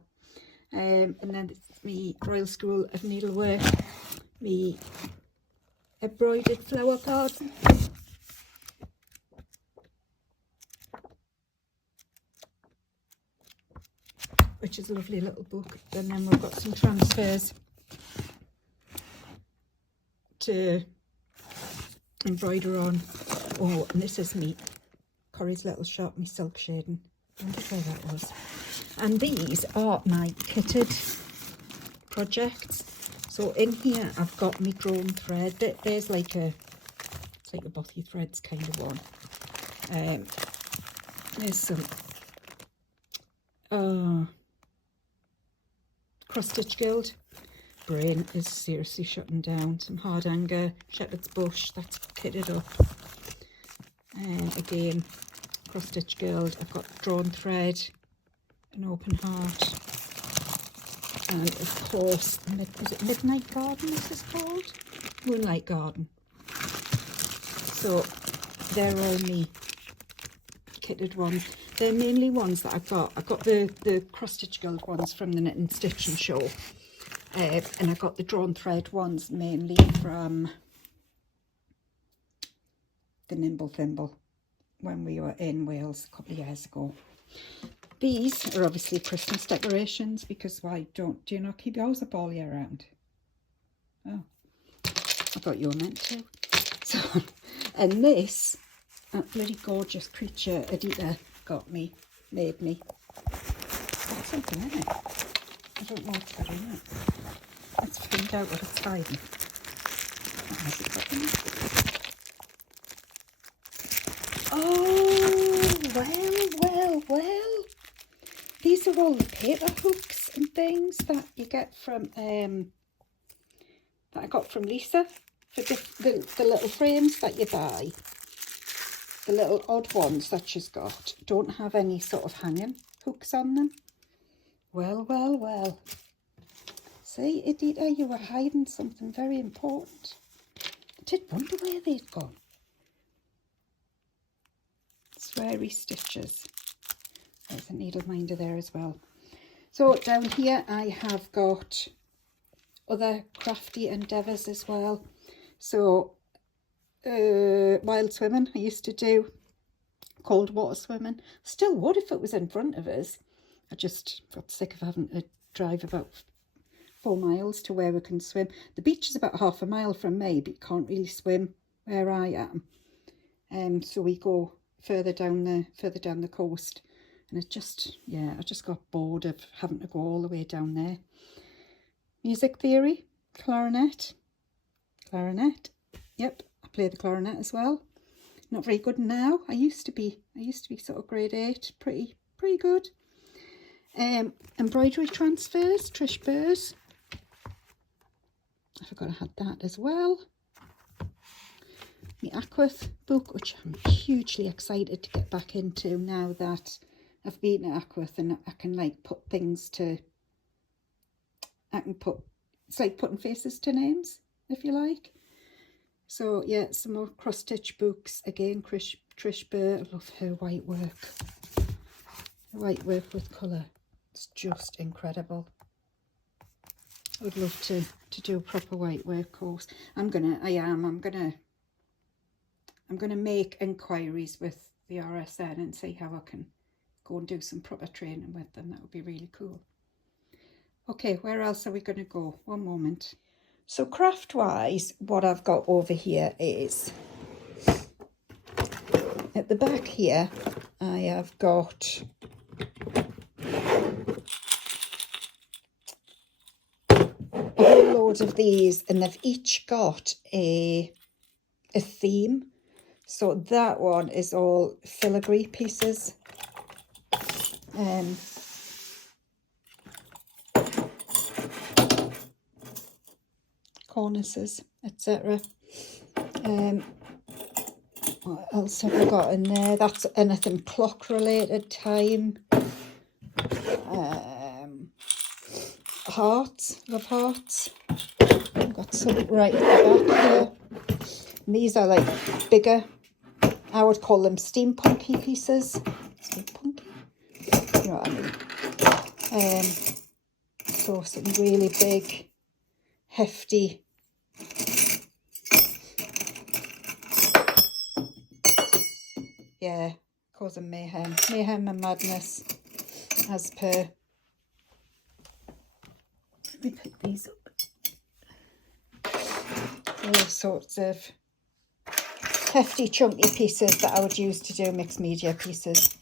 And then it's me Royal School of Needlework, me embroidered flower garden. Which is a lovely little book. And then we've got some transfers to embroider on. Oh, and this is me Corrie's Little Shop, me silk shading. I wonder where that was. And these are my kitted projects. So in here I've got me drawn thread. There's like a, it's like a bothy threads kind of one. There's some cross stitch guild. Brain is seriously shutting down. Some hard anger, shepherd's bush, that's kitted up. Again, cross stitch guild. I've got drawn thread, an open heart, and of course, is it Midnight Garden this is called? Moonlight Garden. So they're all me kitted ones. They're mainly ones that I've got. The cross stitch guild ones from the Knit and Stitching show. And I got the drawn thread ones mainly from the Nimble Thimble when we were in Wales a couple of years ago. These are obviously Christmas decorations, because why do you not keep yours up all year round? Oh, I thought you were meant to. So, and this, that bloody gorgeous creature Adita made me. That's something in it. I don't know what's got in it. Let's find out what it's hiding. What has it got in it? Oh, well. These are all the paper hooks and things that you get from, that I got from Lisa for the little frames that you buy. The little odd ones that she's got don't have any sort of hanging hooks on them. Well. See, Adita, you were hiding something very important. I did wonder where they'd gone. Sweary stitches. There's a needle minder there as well. So down here I have got other crafty endeavours as well. So wild swimming I used to do, cold water swimming. Still would if it was in front of us. I just got sick of having to drive about 4 miles to where we can swim. The beach is about half a mile from me, but you can't really swim where I am. So we go further down the coast, and it just, yeah, I just got bored of having to go all the way down there. Music theory, clarinet. Yep, I play the clarinet as well. Not very good now. I used to be sort of grade 8, pretty good. Embroidery transfers, Trish Burrs. I forgot I had that as well. The Aquith book, which I'm hugely excited to get back into now that I've been at Aquith, and I can like put things to, it's like putting faces to names, if you like. So yeah, some more cross stitch books. Again, Trish Burr, I love her white work. The white work with colour. It's just incredible. I would love to do a proper white work course. I'm gonna make inquiries with the RSN and see how I can go and do some proper training with them. That would be really cool. Okay, where else are we going to go? One moment. So craft wise, what I've got over here is, at the back here, I have got a whole load of these, and they've each got a theme. So that one is all filigree pieces. Cornices, etc. What else have I got in there? That's anything clock related, time. Hearts, love hearts. I'm got some right at the back here. And these are like bigger, I would call them steampunky pieces. Steampunky? You know what I mean? So some really big, hefty, yeah, causing mayhem and madness as per. Let me pick these up. All sorts of hefty, chunky pieces that I would use to do mixed media pieces.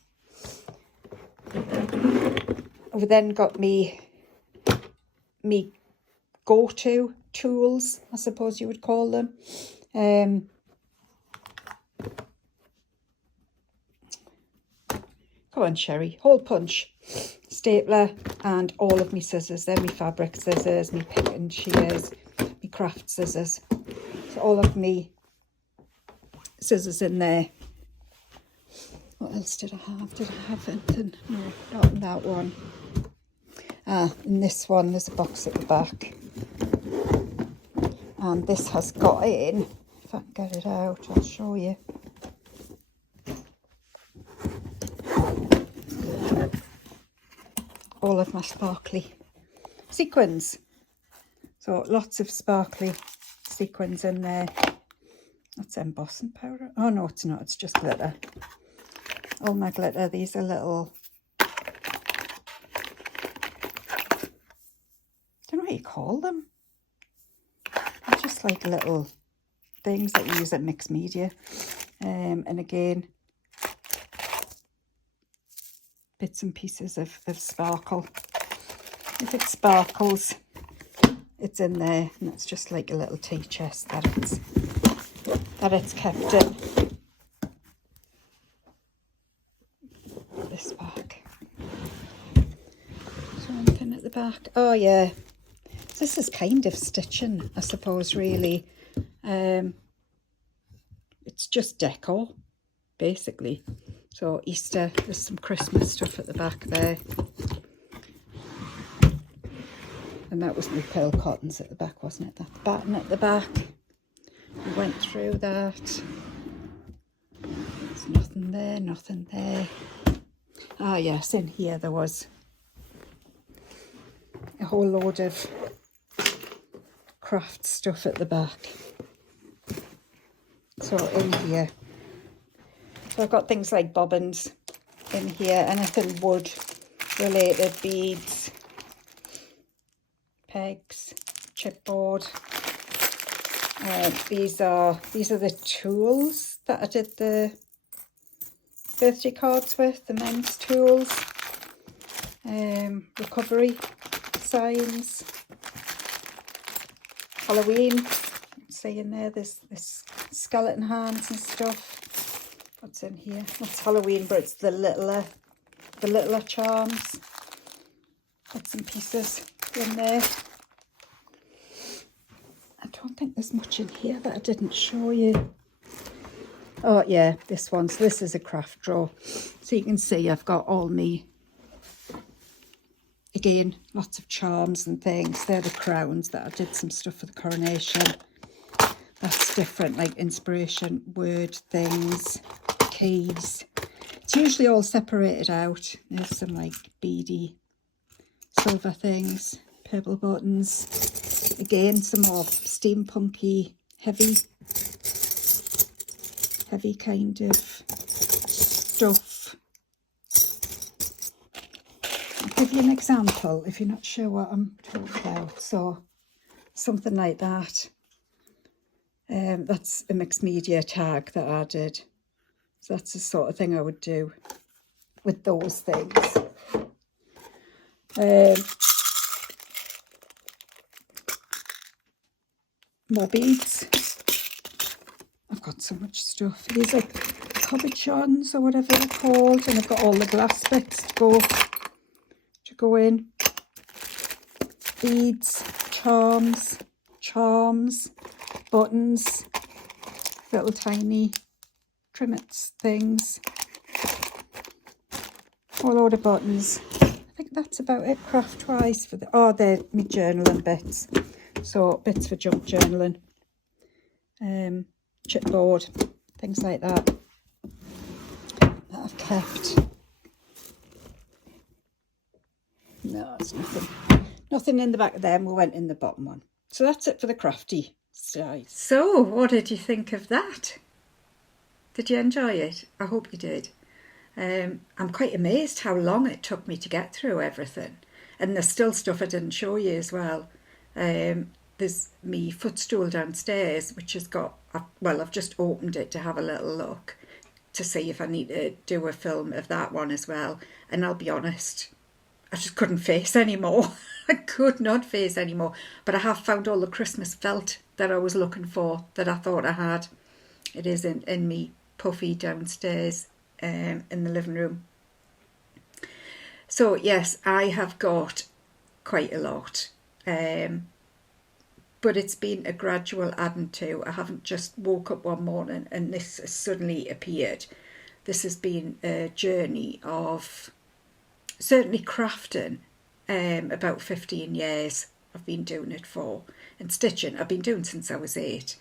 I've then got me go-to tools, I suppose you would call them. Come on, Sherry. Hole punch, stapler, and all of my scissors. They're my fabric scissors, my pick and shears, my craft scissors. So all of me scissors in there. What else did I have? Did I have anything? No, not in that one. Ah, in this one, there's a box at the back. And this has got in, if I can get it out, I'll show you. All of my sparkly sequins. So lots of sparkly sequins in there. That's embossing powder. Oh no, it's not, it's just glitter. All my glitter, these are little, I don't know what you call them. They're just like little things that you use at mixed media. And again, bits and pieces of sparkle. If it sparkles, it's in there, and it's just like a little tea chest that it's kept in. This back. So anything at the back? Oh yeah, this is kind of stitching, I suppose, really. It's just decor, basically. So Easter, there's some Christmas stuff at the back there. And that was my pearl cottons at the back, wasn't it? That batten at the back. We went through that. There's nothing there, nothing there. Ah yes, in here there was a whole load of craft stuff at the back. So in here, so I've got things like bobbins in here, anything wood related, beads, pegs, chipboard. These are the tools that I did the birthday cards with, the men's tools, recovery signs, Halloween. See in there, there's skeleton hands and stuff. What's in here? That's Halloween, but it's the littler charms. Bits and pieces in there. I don't think there's much in here that I didn't show you. Oh yeah, this one. So this is a craft drawer. So you can see I've got all me, again, lots of charms and things. They're the crowns that I did some stuff for the coronation. That's different, like inspiration, word things, keys. It's usually all separated out. There's some like beady silver things, purple buttons. Again, some more steampunky, heavy kind of stuff. I'll give you an example if you're not sure what I'm talking about. So something like that. That's a mixed media tag that I did. So that's the sort of thing I would do with those things. More beads. I've got so much stuff. These are cabochons or whatever they're called, and I've got all the glass bits to go in. Beads, charms, buttons, little tiny trimmets things, a load of buttons. I think that's about it craft wise for the, oh, they're my journaling bits. So bits for junk journaling, chipboard, things like that I've kept. No, it's nothing in the back of them. We went in the bottom one. So that's it for the crafty side. So what did you think of that? Did you enjoy it? I hope you did. I'm quite amazed how long it took me to get through everything. And there's still stuff I didn't show you as well. There's me footstool downstairs, which has got, well, I've just opened it to have a little look to see if I need to do a film of that one as well. And I'll be honest, I just couldn't face anymore. I could not face anymore. But I have found all the Christmas felt that I was looking for, that I thought I had. It is in me puffy downstairs in the living room. So yes, I have got quite a lot. But it's been a gradual adding to. I haven't just woke up one morning and this has suddenly appeared. This has been a journey of certainly crafting, about 15 years I've been doing it for. And stitching I've been doing since I was 8.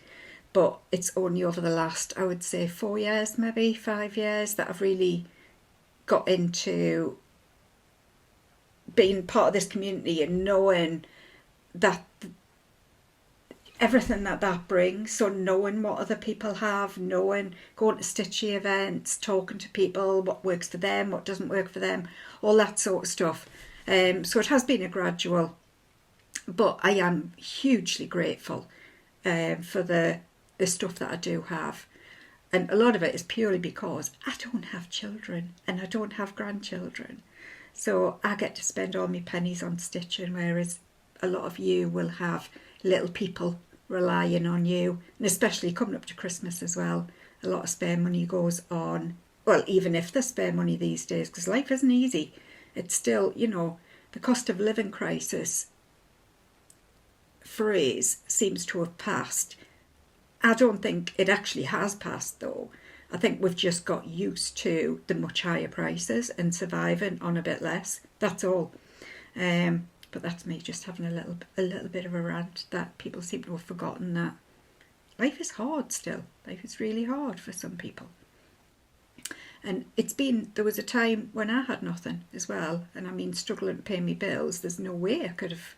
But it's only over the last, I would say 4 years, maybe 5 years, that I've really got into being part of this community and knowing that everything that brings. So knowing what other people have, knowing, going to Stitchy events, talking to people, what works for them, what doesn't work for them, all that sort of stuff. So it has been a gradual, but I am hugely grateful for the stuff that I do have. And a lot of it is purely because I don't have children and I don't have grandchildren. So I get to spend all my pennies on stitching, whereas a lot of you will have little people relying on you. And especially coming up to Christmas as well, a lot of spare money goes on. Well, even if there's spare money these days, because life isn't easy. It's still, you know, the cost of living crisis phrase seems to have passed. I don't think it actually has passed though. I think we've just got used to the much higher prices and surviving on a bit less. That's all. But that's me just having a little bit of a rant that people seem to have forgotten that life is hard still. Life is really hard for some people. And there was a time when I had nothing as well. And I mean, struggling to pay me bills. There's no way I could have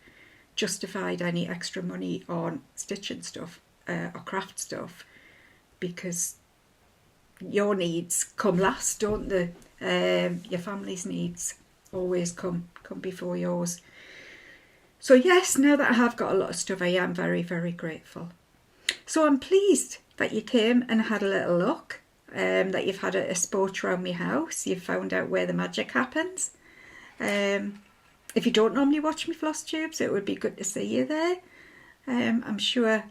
justified any extra money on stitching stuff or craft stuff, because your needs come last, don't they? Your family's needs always come before yours. So yes, now that I have got a lot of stuff, I am very, very grateful. So I'm pleased that you came and had a little look, that you've had a sport around my house. You've found out where the magic happens. If you don't normally watch me Flosstubes, it would be good to see you there. I'm sure,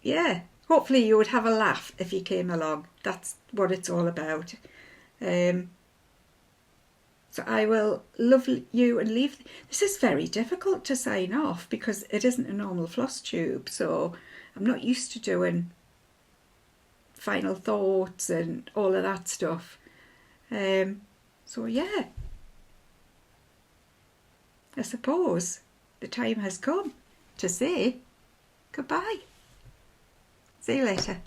yeah, hopefully you would have a laugh if you came along. That's what it's all about. So I will love you and leave. This is very difficult to sign off because it isn't a normal Flosstube. So I'm not used to doing final thoughts and all of that stuff. So yeah, I suppose the time has come to say goodbye. See you later.